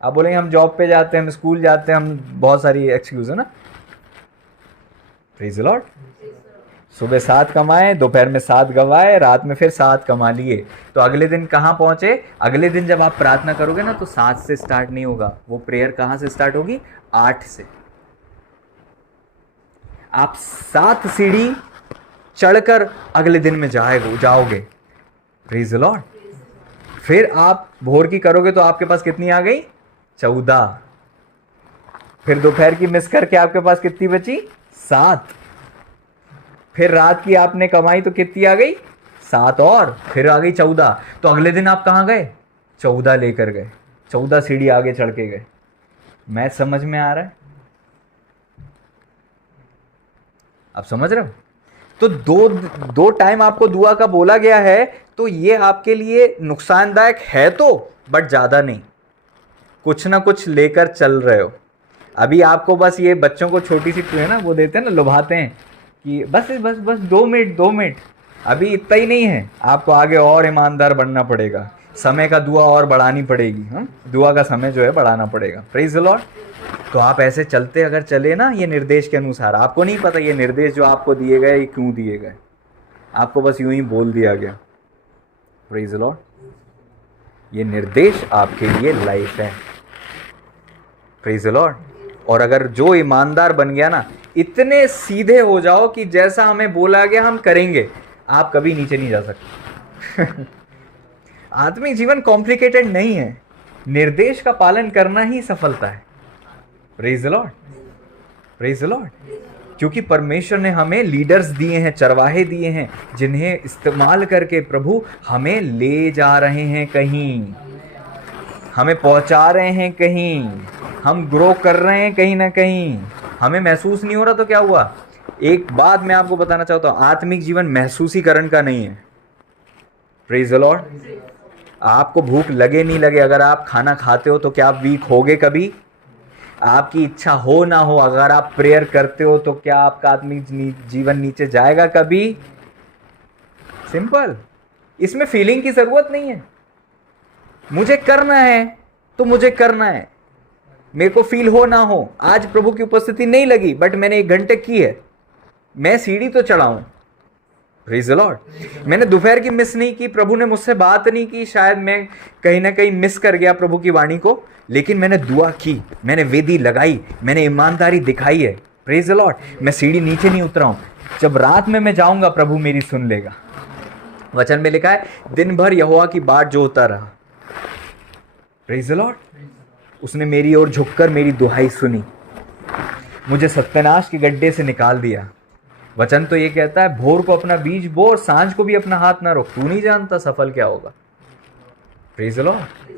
आप बोलेंगे हम जॉब पे जाते हैं, हम स्कूल जाते हैं, हम बहुत सारी एक्सक्यूज है ना। Praise the Lord. सुबह 7 कमाए, दोपहर में 7 गवाए, रात में फिर 7 कमा लिए, तो अगले दिन कहाँ पहुंचे? अगले दिन जब आप प्रार्थना करोगे ना तो 7 से स्टार्ट नहीं होगा, वो प्रेयर कहाँ से स्टार्ट होगी? 8 से। आप 7 सीढ़ी चढ़कर अगले दिन में जाओगे। Praise the Lord. फिर आप भोर की करोगे तो आपके पास कितनी आ गई? 14। फिर दोपहर की मिस करके आपके पास कितनी बची? 7। फिर रात की आपने कमाई तो कितनी आ गई? 7, और फिर आ गई 14। तो अगले दिन आप कहाँ गए? 14 लेकर गए, 14 सीढ़ी आगे चढ़ के गए। मैथ समझ में आ रहा है? आप समझ रहे हो? तो दो टाइम आपको दुआ का बोला गया है, तो ये आपके लिए नुकसानदायक है तो, बट ज़्यादा नहीं। कुछ ना कुछ लेकर चल रहे हो। अभी आपको बस ये बच्चों को छोटी सी है ना, वो देते हैं ना, लुभाते हैं कि बस बस बस 2 मिनट 2 मिनट। अभी इतना ही नहीं है, आपको आगे और ईमानदार बनना पड़ेगा, समय का दुआ और बढ़ानी पड़ेगी। दुआ का समय जो है बढ़ाना पड़ेगा। Praise the Lord. तो आप ऐसे चलते अगर चले ना ये निर्देश के अनुसार, आपको नहीं पता ये निर्देश जो आपको दिए गए ये क्यों दिए गए, आपको बस यूं ही बोल दिया गया। Praise the Lord. ये निर्देश आपके लिए लाइफ है। Praise the Lord. और अगर जो ईमानदार बन गया ना, इतने सीधे हो जाओ कि जैसा हमें बोला गया हम करेंगे, आप कभी नीचे नहीं जा सकते। आत्मिक जीवन कॉम्प्लिकेटेड नहीं है, निर्देश का पालन करना ही सफलता है। Praise the Lord, praise the Lord. क्योंकि परमेश्वर ने हमें लीडर्स दिए हैं, चरवाहे दिए हैं, जिन्हें इस्तेमाल करके प्रभु हमें ले जा रहे हैं कहीं, हमें पहुंचा रहे हैं कहीं, हम ग्रो कर रहे हैं कहीं ना कहीं। हमें महसूस नहीं हो रहा तो क्या हुआ? एक बात मैं आपको बताना चाहता हूं, आत्मिक जीवन महसूसीकरण का नहीं है। Praise the Lord. आपको भूख लगे नहीं लगे, अगर आप खाना खाते हो तो क्या आप वीक होगे कभी? आपकी इच्छा हो ना हो, अगर आप प्रेयर करते हो तो क्या आपका आत्मिक जीवन नीचे जाएगा कभी? सिंपल। इसमें फीलिंग की जरूरत नहीं है। मुझे करना है तो मुझे करना है, मेरे को फील हो ना हो। आज प्रभु की उपस्थिति नहीं लगी, बट मैंने 1 घंटे की है, मैं सीढ़ी तो चढ़ाऊं। Praise the Lord. मैंने दोपहर की मिस नहीं की, प्रभु ने मुझसे बात नहीं की, शायद मैं कहीं ना कहीं मिस कर गया प्रभु की वाणी को, लेकिन मैंने दुआ की, मैंने वेदी लगाई, मैंने ईमानदारी दिखाई है। Praise the Lord. मैं सीढ़ी नीचे नहीं उतरा हूं। जब रात में मैं जाऊंगा प्रभु मेरी सुन लेगा। वचन में लिखा है, दिन भर यहोवा की बाट जोहता रहा। Praise the Lord. उसने मेरी ओर झुककर मेरी दुहाई सुनी, मुझे सत्यानाश के गड्ढे से निकाल दिया। वचन तो ये कहता है, भोर को अपना बीज बो और सांझ को भी अपना हाथ ना रोक, तू नहीं जानता सफल क्या होगा। Praise the Lord.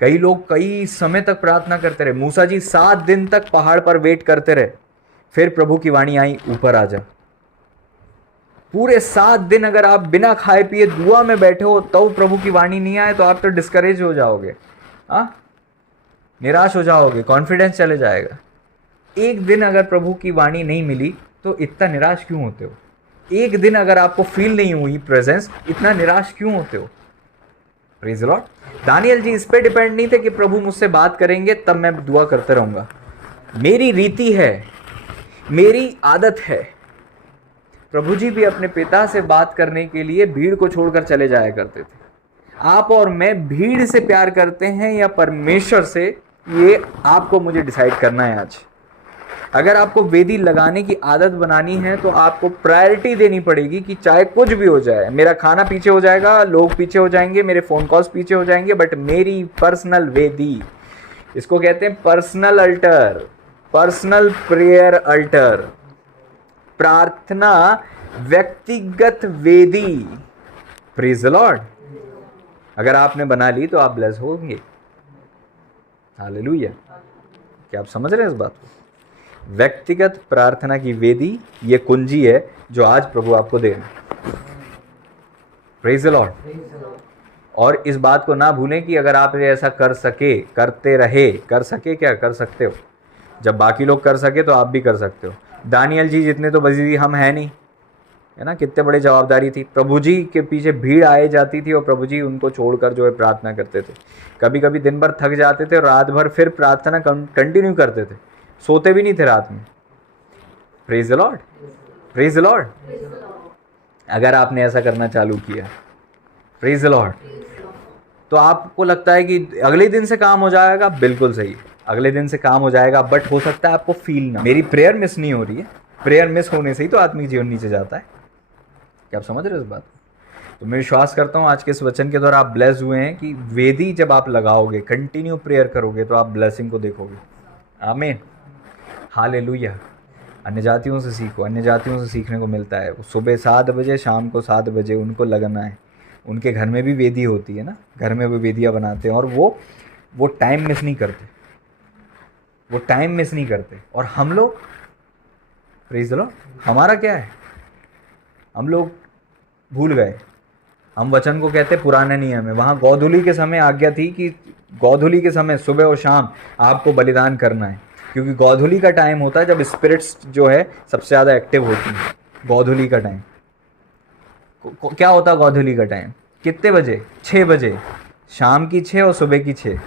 कई लोग कई समय तक प्रार्थना करते रहे। मूसा जी 7 दिन तक पहाड़ पर वेट करते रहे, फिर प्रभु की वाणी आई, ऊपर आ जा। पूरे 7 दिन अगर आप बिना खाए पिए दुआ में बैठे हो तो प्रभु की वाणी नहीं आए तो आप तो डिस्करेज हो जाओगे, निराश हो जाओगे, कॉन्फिडेंस चले जाएगा। एक दिन अगर प्रभु की वाणी नहीं मिली तो इतना निराश क्यों होते हो? एक दिन अगर आपको फील नहीं हुई प्रेजेंस, इतना निराश क्यों होते हो? Praise the Lord. दानियल जी इस पे डिपेंड नहीं थे कि प्रभु मुझसे बात करेंगे तब मैं दुआ करते रहूंगा। मेरी रीति है, मेरी आदत है। प्रभु जी भी अपने पिता से बात करने के लिए भीड़ को छोड़कर चले जाया करते थे। आप और मैं भीड़ से प्यार करते हैं या परमेश्वर से, ये आपको मुझे डिसाइड करना है आज। अगर आपको वेदी लगाने की आदत बनानी है तो आपको प्रायोरिटी देनी पड़ेगी कि चाहे कुछ भी हो जाए, मेरा खाना पीछे हो जाएगा, लोग पीछे हो जाएंगे, मेरे फोन कॉल्स पीछे हो जाएंगे, बट मेरी पर्सनल वेदी, इसको कहते हैं personal alter, personal prayer alter, प्रार्थना व्यक्तिगत वेदी। Praise the Lord. अगर आपने बना ली तो आप ब्लेस होंगे। हालेलुया। क्या आप समझ रहे हैं इस बात को? व्यक्तिगत प्रार्थना की वेदी, ये कुंजी है जो आज प्रभु आपको दे रहे हैं। Praise the Lord. और इस बात को ना भूलें कि अगर आप ऐसा कर सके, करते रहे, कर सके क्या कर सकते हो, जब बाकी लोग कर सके तो आप भी कर सकते हो। दानियल जी जितने तो बजीदी हम हैं नहीं, है ना? कितने बड़े जवाबदारी थी। प्रभु जी के पीछे भीड़ आए जाती थी और प्रभु जी उनको छोड़कर जो है प्रार्थना करते थे। कभी कभी दिन भर थक जाते थे और रात भर फिर प्रार्थना कंटिन्यू करते थे, सोते भी नहीं थे रात में। Praise the Lord, praise the Lord. अगर आपने ऐसा करना चालू किया, प्रेज द लॉर्ड, तो आपको लगता है कि अगले दिन से काम हो जाएगा। बिल्कुल सही, अगले दिन से काम हो जाएगा, बट हो सकता है आपको फील ना। मेरी प्रेयर मिस नहीं हो रही है, प्रेयर मिस होने से ही तो आत्मिक जीवन नीचे जाता है। क्या आप समझ रहे हो इस बात को? तो मैं विश्वास करता हूँ आज के इस वचन के द्वारा आप ब्लेस हुए हैं कि वेदी जब आप लगाओगे, कंटिन्यू प्रेयर करोगे तो आप ब्लेसिंग को देखोगे। आमीन, हालेलुया। अन्य जातियों से सीखो, अन्य जातियों से सीखने को मिलता है। सुबह 7 बजे, शाम को 7 बजे उनको लगना है। उनके घर में भी वेदी होती है ना, घर में वो वेदियाँ बनाते हैं और वो टाइम मिस नहीं करते, वो टाइम मिस नहीं करते। और हम लोग, प्रेज द लॉर्ड, हमारा क्या है? हम लोग भूल गए। हम वचन को कहते पुराने नियम में, वहाँ गोधूली के समय आज्ञा थी कि गोधूली के समय सुबह और शाम आपको बलिदान करना है, क्योंकि गोधूली का टाइम होता है जब स्पिरिट्स जो है सबसे ज़्यादा एक्टिव होती हैं। गोधूली का टाइम क्या होता है? गोधूली का टाइम कितने बजे? 6 बजे, शाम की 6 और सुबह की 6,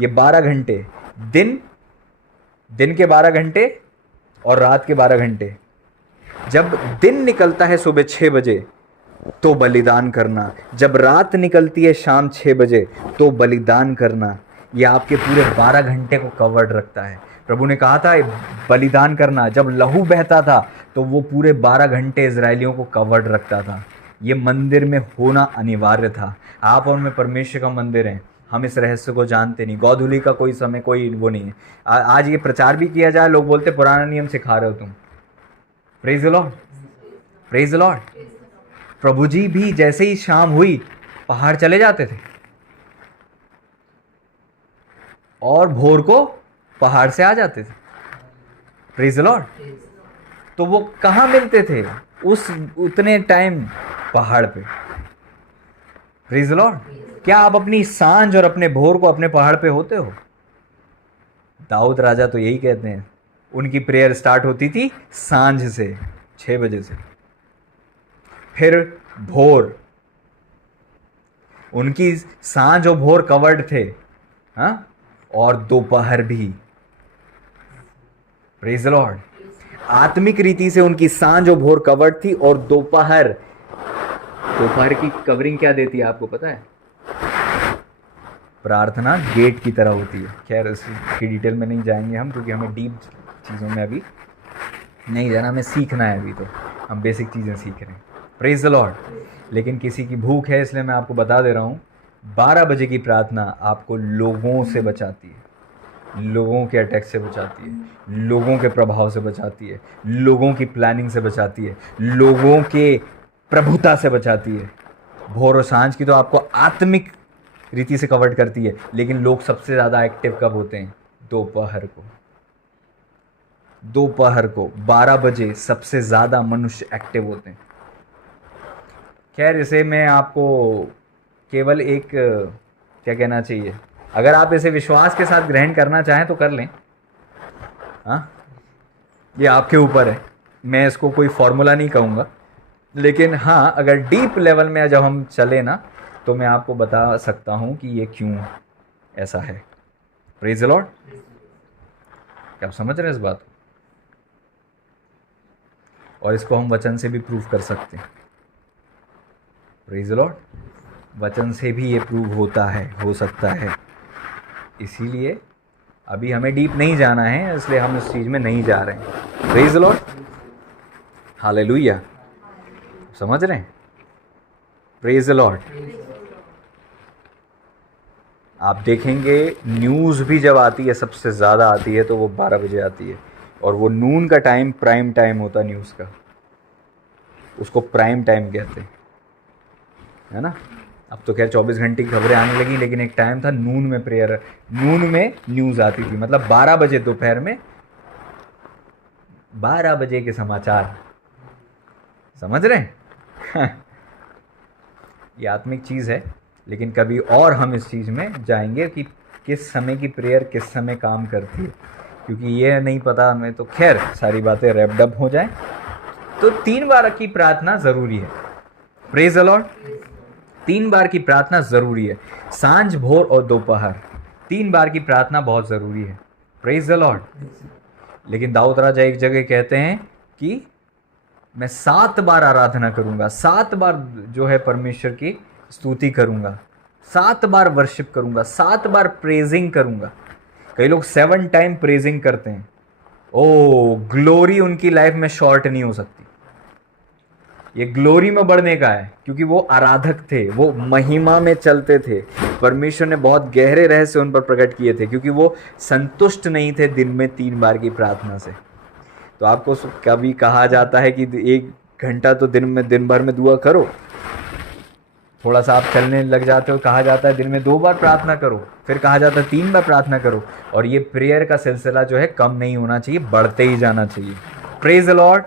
ये 12 घंटे। दिन के 12 घंटे और रात के 12 घंटे। जब दिन निकलता है सुबह 6 बजे तो बलिदान करना, जब रात निकलती है शाम 6 बजे तो बलिदान करना। ये आपके पूरे 12 घंटे को कवर्ड रखता है। प्रभु ने कहा था बलिदान करना, जब लहू बहता था तो वो पूरे 12 घंटे इजरायलियों को कवर्ड रखता था। ये मंदिर में होना अनिवार्य था। आप और मैं परमेश्वर का मंदिर हैं, हम इस रहस्य को जानते नहीं। गोधूली का कोई समय कोई वो नहीं है। आज ये प्रचार भी किया जाए, लोग बोलते पुराना नियम सिखा रहे हो तुम। Praise the Lord, praise the Lord. प्रभु जी भी जैसे ही शाम हुई पहाड़ चले जाते थे और भोर को पहाड़ से आ जाते थे। Praise the Lord. तो वो कहाँ मिलते थे? उस उतने टाइम पहाड़ पे। Praise the Lord. क्या आप अपनी सांझ और अपने भोर को अपने पहाड़ पे होते हो? दाऊद राजा तो यही कहते हैं, उनकी प्रेयर स्टार्ट होती थी सांझ से 6 बजे से, फिर भोर। उनकी सांझ और भोर कवर्ड थे, हाँ, और दोपहर भी। Praise the Lord. आत्मिक रीति से उनकी सांझ और भोर कवर्ड थी, और दोपहर की कवरिंग क्या देती है आपको पता है? प्रार्थना गेट की तरह होती है। खैर इसकी डिटेल में नहीं जाएंगे हम, क्योंकि हमें डीप चीज़ों में अभी नहीं जाना, हमें सीखना है। अभी तो हम बेसिक चीज़ें सीख रहे हैं। Praise the Lord. लेकिन किसी की भूख है इसलिए मैं आपको बता दे रहा हूँ, 12 बजे की प्रार्थना आपको लोगों से बचाती है, लोगों के अटैक से बचाती है, लोगों के प्रभाव से बचाती है, लोगों की प्लानिंग से बचाती है, लोगों के प्रभुता से बचाती है। भोर और सांझ की तो आपको आत्मिक रीति से कवर्ड करती है, लेकिन लोग सबसे ज़्यादा एक्टिव कब होते हैं? दोपहर को। दोपहर को 12 बजे सबसे ज़्यादा मनुष्य एक्टिव होते हैं। खैर इसे मैं आपको केवल एक क्या कहना चाहिए, अगर आप इसे विश्वास के साथ ग्रहण करना चाहें तो कर लें, हाँ, ये आपके ऊपर है। मैं इसको कोई फॉर्मूला नहीं कहूँगा, लेकिन हाँ अगर डीप लेवल में जब हम चले ना तो मैं आपको बता सकता हूँ कि ये क्यों ऐसा है। Praise the Lord. क्या आप समझ रहे हैं इस बात को? और इसको हम वचन से भी प्रूव कर सकते हैं। Praise the Lord. वचन से भी ये प्रूव होता है, हो सकता है। इसीलिए अभी हमें डीप नहीं जाना है, इसलिए हम इस चीज़ में नहीं जा रहे हैं। Praise the Lord. हालेलुया। समझ रहे हैं? Praise the Lord. आप देखेंगे न्यूज़ भी जब आती है, सबसे ज़्यादा आती है तो वो 12 बजे आती है, और वो नून का टाइम प्राइम टाइम होता है न्यूज़ का, उसको प्राइम टाइम कहते हैं, है ना। अब तो खैर 24 घंटे की खबरें आने लगी, लेकिन एक टाइम था नून में प्रेयर, नून में न्यूज़ आती थी, मतलब 12 बजे दोपहर में 12 बजे के समाचार। समझ रहे हैं? ये आत्मिक चीज़ है, लेकिन कभी और हम इस चीज़ में जाएंगे कि किस समय की प्रेयर किस समय काम करती है, क्योंकि ये नहीं पता हमें। तो खैर सारी बातें रैप्ड अप हो जाए तो 3 बार की प्रार्थना ज़रूरी है। Praise the Lord. 3 बार की प्रार्थना ज़रूरी है। सांझ, भोर और दोपहर, 3 बार की प्रार्थना बहुत ज़रूरी है। Praise the Lord. लेकिन दाऊद राजा एक जगह कहते हैं कि मैं 7 बार आराधना करूंगा, 7 बार जो है परमेश्वर की स्तुति करूंगा, 7 बार वर्शिप करूंगा, 7 बार प्रेजिंग करूंगा। कई लोग 7 टाइम प्रेजिंग करते हैं। ओ, ग्लोरी उनकी लाइफ में शॉर्ट नहीं हो सकती। ये ग्लोरी में बढ़ने का है, क्योंकि वो आराधक थे, वो महिमा में चलते थे। परमेश्वर ने बहुत गहरे रहस्य उन पर प्रकट किए थे, क्योंकि वो संतुष्ट नहीं थे दिन में 3 बार की प्रार्थना से। तो आपको कभी कहा जाता है कि 1 घंटा तो दिन भर में दुआ करो, थोड़ा सा आप चलने लग जाते हो, कहा जाता है दिन में 2 बार प्रार्थना करो, फिर कहा जाता है 3 बार प्रार्थना करो। और ये प्रेयर का सिलसिला जो है कम नहीं होना चाहिए, बढ़ते ही जाना चाहिए। Praise the Lord.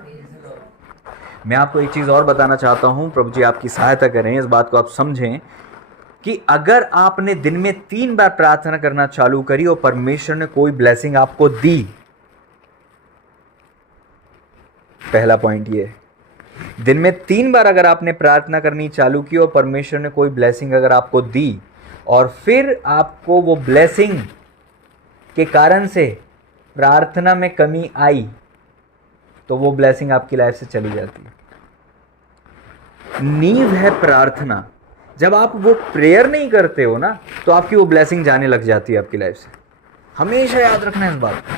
मैं आपको एक चीज़ और बताना चाहता हूँ, प्रभु जी आपकी सहायता करें, इस बात को आप समझें कि अगर आपने दिन में 3 बार प्रार्थना करना चालू करी और परमेश्वर ने कोई ब्लेसिंग आपको दी, पहला पॉइंट ये, दिन में 3 बार अगर आपने प्रार्थना करनी चालू की और परमेश्वर ने कोई ब्लेसिंग अगर आपको दी, और फिर आपको वो ब्लेसिंग के कारण से प्रार्थना में कमी आई, तो वो ब्लेसिंग आपकी लाइफ से चली जाती है। नींव है प्रार्थना। जब आप वो प्रेयर नहीं करते हो ना, तो आपकी वो ब्लेसिंग जाने लग जाती है आपकी लाइफ से। हमेशा याद रखना है इस बात को।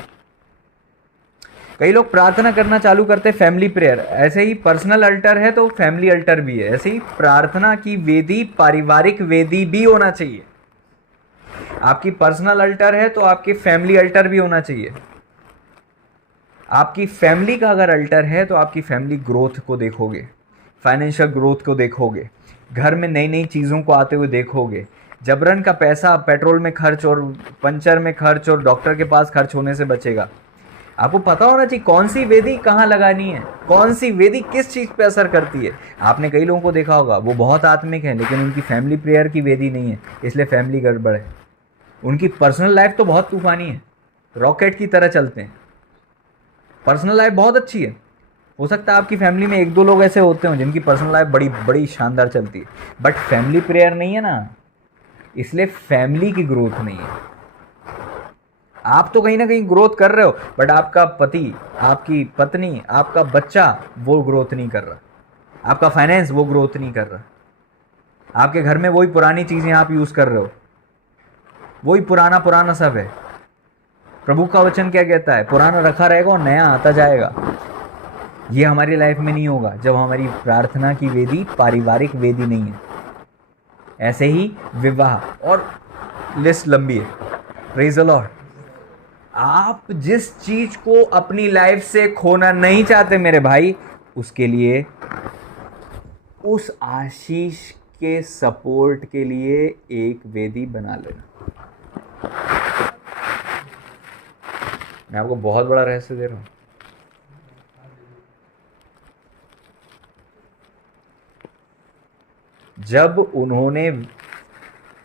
कई लोग प्रार्थना करना चालू करते हैं फैमिली प्रेयर, ऐसे ही पर्सनल अल्टर है तो फैमिली अल्टर भी है। ऐसे ही प्रार्थना की वेदी पारिवारिक वेदी भी होना चाहिए। आपकी पर्सनल अल्टर है तो आपकी फैमिली अल्टर भी होना चाहिए। आपकी फैमिली का अगर अल्टर है तो आपकी फैमिली ग्रोथ को देखोगे, फाइनेंशियल ग्रोथ को देखोगे, घर में नई नई चीज़ों को आते हुए देखोगे। जबरन का पैसा पेट्रोल में खर्च और पंचर में खर्च और डॉक्टर के पास खर्च होने से बचेगा। आपको पता होना चाहिए कौन सी वेदी कहाँ लगानी है, कौन सी वेदी किस चीज़ पे असर करती है। आपने कई लोगों को देखा होगा, वो बहुत आत्मिक हैं लेकिन उनकी फैमिली प्रेयर की वेदी नहीं है, इसलिए फैमिली गड़बड़ है। उनकी पर्सनल लाइफ तो बहुत तूफानी है, रॉकेट की तरह चलते हैं, पर्सनल लाइफ बहुत अच्छी है। हो सकता है आपकी फैमिली में एक दो लोग ऐसे होते हो जिनकी पर्सनल लाइफ बड़ी बड़ी शानदार चलती है, बट फैमिली प्रेयर नहीं है ना, इसलिए फैमिली की ग्रोथ नहीं है। आप तो कहीं ना कहीं ग्रोथ कर रहे हो, बट आपका पति, आपकी पत्नी, आपका बच्चा वो ग्रोथ नहीं कर रहा, आपका फाइनेंस वो ग्रोथ नहीं कर रहा। आपके घर में वही पुरानी चीज़ें आप यूज़ कर रहे हो, वही पुराना पुराना सब है। प्रभु का वचन क्या कहता है? पुराना रखा रहेगा और नया आता जाएगा। ये हमारी लाइफ में नहीं होगा जब हमारी प्रार्थना की वेदी पारिवारिक वेदी नहीं है। ऐसे ही विवाह, और लिस्ट लंबी है। Praise the Lord. आप जिस चीज को अपनी लाइफ से खोना नहीं चाहते मेरे भाई, उसके लिए, उस आशीष के सपोर्ट के लिए एक वेदी बना लेना। मैं आपको बहुत बड़ा रहस्य दे रहा हूं। जब उन्होंने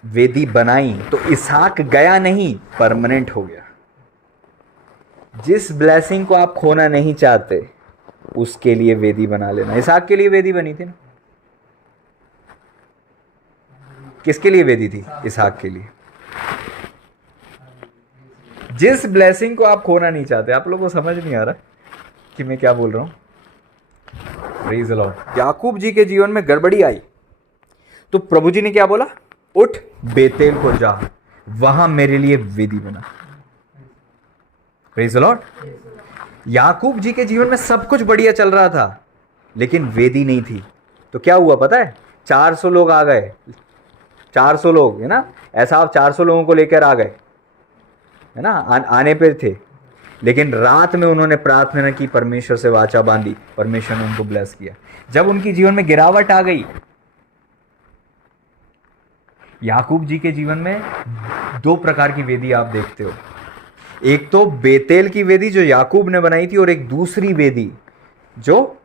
वेदी बनाई तो इसहाक गया नहीं, परमानेंट हो गया। जिस ब्लेसिंग को आप खोना नहीं चाहते उसके लिए वेदी बना लेना। इसहाक के लिए वेदी बनी थी ना? किसके लिए वेदी थी? इसहाक के लिए। जिस ब्लेसिंग को आप खोना नहीं चाहते, आप लोगों को समझ नहीं आ रहा कि मैं क्या बोल रहा हूं? Praise the Lord. Yakub ji के जीवन में गड़बड़ी आई तो प्रभु जी ने क्या बोला? उठ बेतेल को जा, वहां मेरे लिए वेदी बना। Praise the Lord. Yakub ji के जीवन में सब कुछ बढ़िया चल रहा था लेकिन वेदी नहीं थी। तो क्या हुआ पता है? 400 लोग आ गए, 400 लोग है ना, ऐसा आप 400 लोगों को लेकर आ गए है ना, आने पे थे, लेकिन रात में उन्होंने प्रार्थना की, परमेश्वर से वाचा बांधी, परमेश्वर ने उनको ब्लेस किया। जब उनके जीवन में गिरावट आ गई, याकूब जी के जीवन में 2 प्रकार की वेदी आप देखते हो। एक तो बेतेल की वेदी जो याकूब ने बनाई थी, और एक दूसरी वेदी जो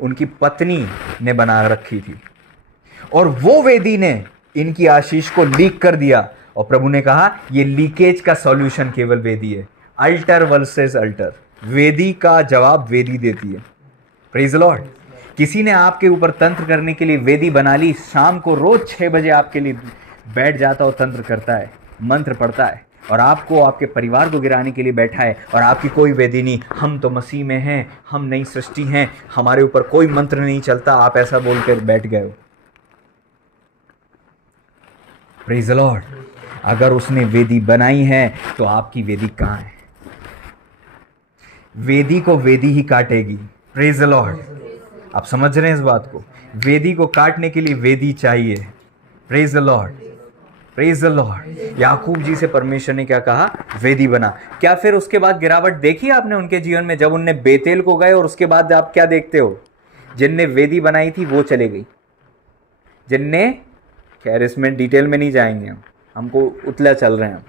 उनकी पत्नी ने बना रखी थी, और वो वेदी ने इनकी आशीष को लीक कर दिया। और प्रभु ने कहा ये लीकेज का सॉल्यूशन केवल वेदी है। अल्टर वर्सेस अल्टर, वेदी का जवाब वेदी देती है। Praise the Lord. किसी ने आपके ऊपर तंत्र करने के लिए वेदी बना ली, शाम को रोज 6 बजे आपके लिए बैठ जाता और तंत्र करता है, मंत्र पढ़ता है, और आपको, आपके परिवार को गिराने के लिए बैठा है, और आपकी कोई वेदी नहीं। हम तो मसीह में हैं, हम नई सृष्टि हैं, हमारे ऊपर कोई मंत्र नहीं चलता, आप ऐसा बोलकर बैठ गए हो। Praise the Lord. अगर उसने वेदी बनाई है तो आपकी वेदी कहाँ है? वेदी को वेदी ही काटेगी। Praise the Lord. आप समझ रहे हैं इस बात को? वेदी को काटने के लिए वेदी चाहिए। Praise the Lord, praise the Lord. Yakub ji से परमेश्वर ने क्या कहा? वेदी बना। क्या फिर उसके बाद गिरावट देखी आपने उनके जीवन में? जब उनने बेतेल को गए और उसके बाद आप क्या देखते हो? जिनने वेदी बनाई थी वो चले गई, जिनने, खैर इसमें डिटेल में नहीं जाएंगे, हमको उतला चल रहे हैं,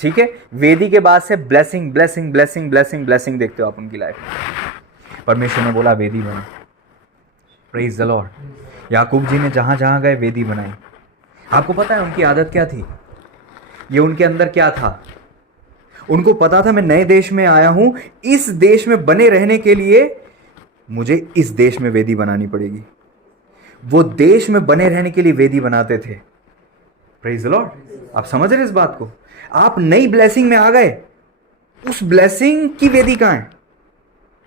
ठीक है। वेदी के बाद से blessing blessing blessing blessing blessing देखते हो आप उनकी लाइफ में। परमेश्वर ने बोला वेदी बना। Praise the Lord. Yakub ji ने जहाँ जहाँ गए वेदी बनाई। आपको पता है उनकी आदत क्या थी? ये उनके अंदर क्या था? उनको पता था मैं नए देश में आया हूं, इस देश में बने रहने के लिए मुझे इस देश में वेदी बनानी पड़ेगी। वो देश में बने रहने के लिए वेदी बनाते थे। Praise the Lord. आप समझ रहे इस बात को? आप नई ब्लेसिंग में आ गए, उस ब्लेसिंग की वेदी कहां है?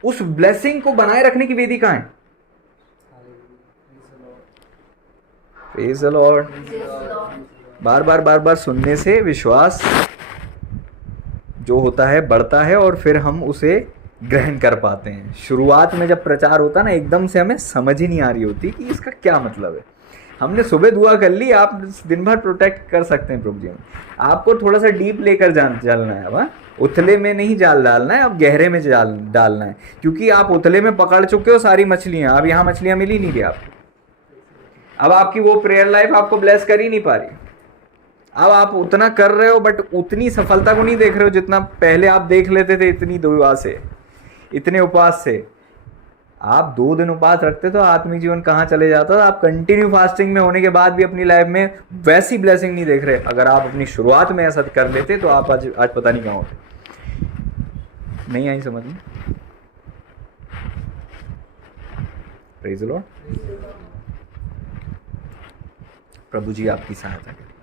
उस ब्लेसिंग को बनाए रखने की वेदी कहां है? Praise the Lord. बार बार सुनने से विश्वास जो होता है बढ़ता है और फिर हम उसे ग्रहण कर पाते हैं। शुरुआत में जब प्रचार होता है ना, एकदम से हमें समझ ही नहीं आ रही होती कि इसका क्या मतलब है। हमने सुबह दुआ कर ली, आप दिन भर प्रोटेक्ट कर सकते हैं प्रभु जी में। आपको थोड़ा सा डीप लेकर चलना है। अब उथले में नहीं जाल डालना है, अब गहरे में जाल डालना है, क्योंकि आप उथले में पकड़ चुके हो सारी मछलियां। अब यहाँ मछलियां मिल ही नहीं रही आपको। अब आपकी वो प्रेयर लाइफ आपको ब्लेस कर ही नहीं पा रही। अब आप उतना कर रहे हो बट उतनी सफलता को नहीं देख रहे हो जितना पहले आप देख लेते थे। इतनी दुआ से, इतने उपवास से, आप 2 दिन उपवास रखते तो आत्मिक जीवन कहाँ चले जाता था। आप कंटिन्यू फास्टिंग में होने के बाद भी अपनी लाइफ में वैसी ब्लेसिंग नहीं देख रहे। अगर आप अपनी शुरुआत में ऐसा कर लेते तो आप आज पता नहीं कहाँ होते। नहीं आई समझ में? Praise the Lord. प्रभु जी आपकी सहायता करें,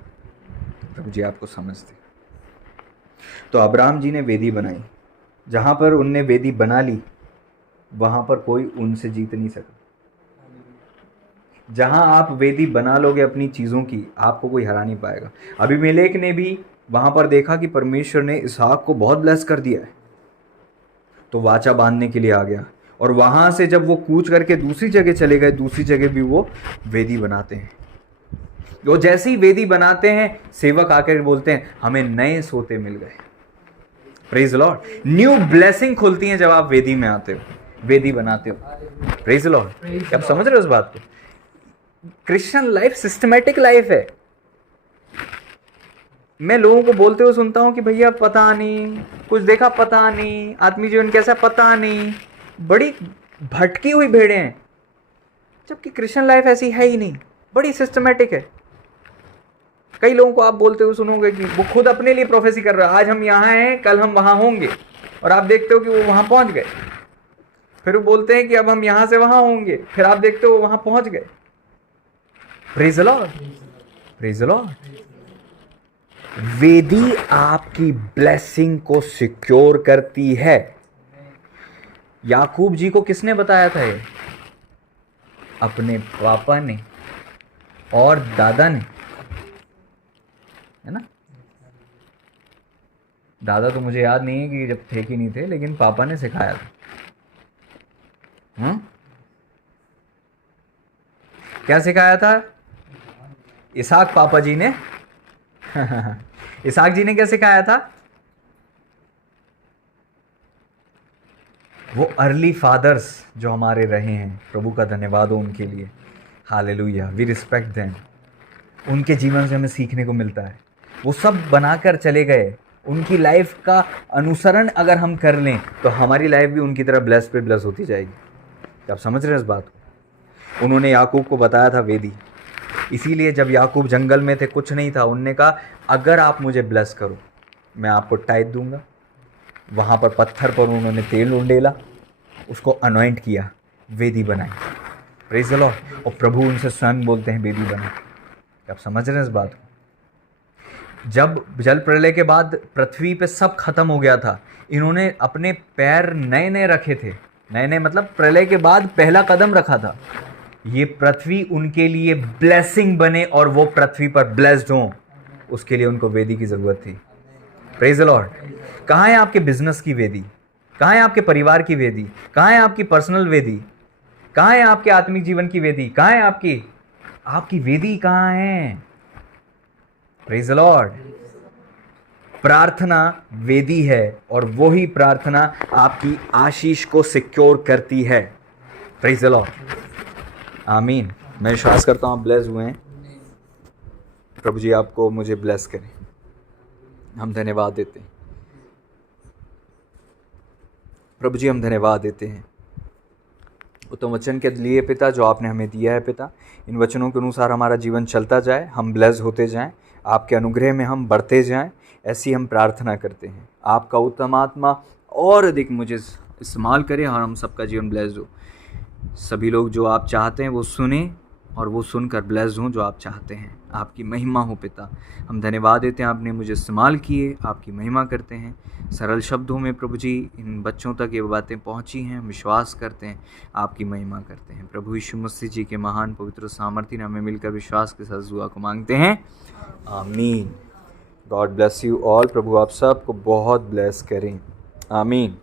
प्रभु जी आपको समझते। तो अब्राहम जी ने वेदी बनाई। जहां पर उनने वेदी बना ली वहां पर कोई उनसे जीत नहीं सका। जहां आप वेदी बना लोगे अपनी चीजों की, आपको कोई हरा नहीं पाएगा। अबीमेलेक ने भी वहां पर देखा कि परमेश्वर ने इसहाक को बहुत ब्लेस कर दिया है, तो वाचा बांधने के लिए आ गया। और वहां से जब वो कूच करके दूसरी जगह चले गए, दूसरी जगह भी वो वेदी बनाते हैं। वो जैसे ही वेदी बनाते हैं, सेवक आकर बोलते हैं हमें नए सोते मिल गए। Praise the Lord. New blessing खुलती है जब आप वेदी में आते हो, वेदी बनाते हो। Praise the Lord. आप समझ रहे हो उस बात को? क्रिश्चियन लाइफ सिस्टमैटिक लाइफ है। मैं लोगों को बोलते हुए सुनता हूं कि भैया पता नहीं, कुछ देखा पता नहीं, आत्मीय जीवन कैसा पता नहीं, बड़ी भटकी हुई भेड़ें हैं। जबकि क्रिश्चियन लाइफ ऐसी है ही नहीं, बड़ी सिस्टमैटिक है। कई लोगों को आप बोलते हुए सुनोगे कि वो खुद अपने लिए प्रोफेसी कर रहा है, आज हम यहाँ हैं, कल हम वहाँ होंगे, और आप देखते हो कि वो वहाँ पहुँच गए। फिर वो बोलते हैं कि अब हम यहाँ से वहाँ होंगे, फिर आप देखते हो वहाँ पहुँच गए। Praise the Lord, praise the Lord. वेदी आपकी ब्लेसिंग को सिक्योर करती है। याकूब जी को किसने बताया था ये? अपने पापा ने और दादा ने, है ना? दादा तो मुझे याद नहीं है कि जब थे कि नहीं थे, लेकिन पापा ने सिखाया था। क्या सिखाया था? इसहाक पापा जी ने इसहाक जी ने क्या सिखाया था? वो अर्ली फादर्स जो हमारे रहे हैं, प्रभु का धन्यवाद हो उनके लिए। Hallelujah, we respect them. उनके जीवन से हमें सीखने को मिलता है। वो सब बनाकर चले गए। उनकी लाइफ का अनुसरण अगर हम कर लें तो हमारी लाइफ भी उनकी तरह ब्लेस पे ब्लेस होती जाएगी। आप समझ रहे हैं इस बात को? उन्होंने याकूब को बताया था वेदी। इसीलिए जब याकूब जंगल में थे, कुछ नहीं था, उनने कहा अगर आप मुझे ब्लेस करो मैं आपको टाइट दूंगा। वहाँ पर पत्थर पर उन्होंने तेल उंडेला, उसको अनॉइंट किया, वेदी बनाई। Praise the Lord. और प्रभु उनसे स्वयं बोलते हैं वेदी बना। आप समझ रहे हैं इस बात को? जब जल प्रलय के बाद पृथ्वी पे सब खत्म हो गया था, इन्होंने अपने पैर नए नए रखे थे। नए नए मतलब प्रलय के बाद पहला कदम रखा था। ये पृथ्वी उनके लिए ब्लेसिंग बने और वो पृथ्वी पर ब्लेस्ड हों, उसके लिए उनको वेदी की ज़रूरत थी। Praise the Lord. कहाँ है आपके बिजनेस की वेदी? कहाँ है आपके परिवार की वेदी? कहाँ है आपकी पर्सनल वेदी? कहाँ है आपके आत्मिक जीवन की वेदी? कहाँ है आपकी वेदी कहाँ है? Praise the Lord. प्रार्थना वेदी है और वही प्रार्थना आपकी आशीष को सिक्योर करती है। Praise the Lord. आमीन। मैं विश्वास करता हूँ आप ब्लेस हुए हैं। प्रभु जी आपको मुझे ब्लेस करें। हम धन्यवाद देते हैं प्रभु जी, हम धन्यवाद देते हैं उत्तम वचन के लिए पिता जो आपने हमें दिया है। पिता, इन वचनों के अनुसार हमारा जीवन चलता जाए, हम ब्लेस होते जाएं, आपके अनुग्रह में हम बढ़ते जाएं, ऐसी हम प्रार्थना करते हैं। आपका उत्तम आत्मा और अधिक मुझे इस्तेमाल करें और हम सबका जीवन ब्लेस हो। सभी लोग जो आप चाहते हैं वो सुने और वो सुनकर ब्लेस्ड हों जो आप चाहते हैं। आपकी महिमा हो पिता। हम धन्यवाद देते हैं आपने मुझे इस्तेमाल किए, आपकी महिमा करते हैं। सरल शब्दों में प्रभु जी इन बच्चों तक ये बातें पहुंची हैं, विश्वास करते हैं, आपकी महिमा करते हैं। प्रभु यीशु मसीह जी के महान पवित्र सामर्थ्य ने हमें मिलकर विश्वास के साथ दुआ को मांगते हैं, आमीन। God bless you all. प्रभु आप सबको बहुत ब्लेस करें, आमीन।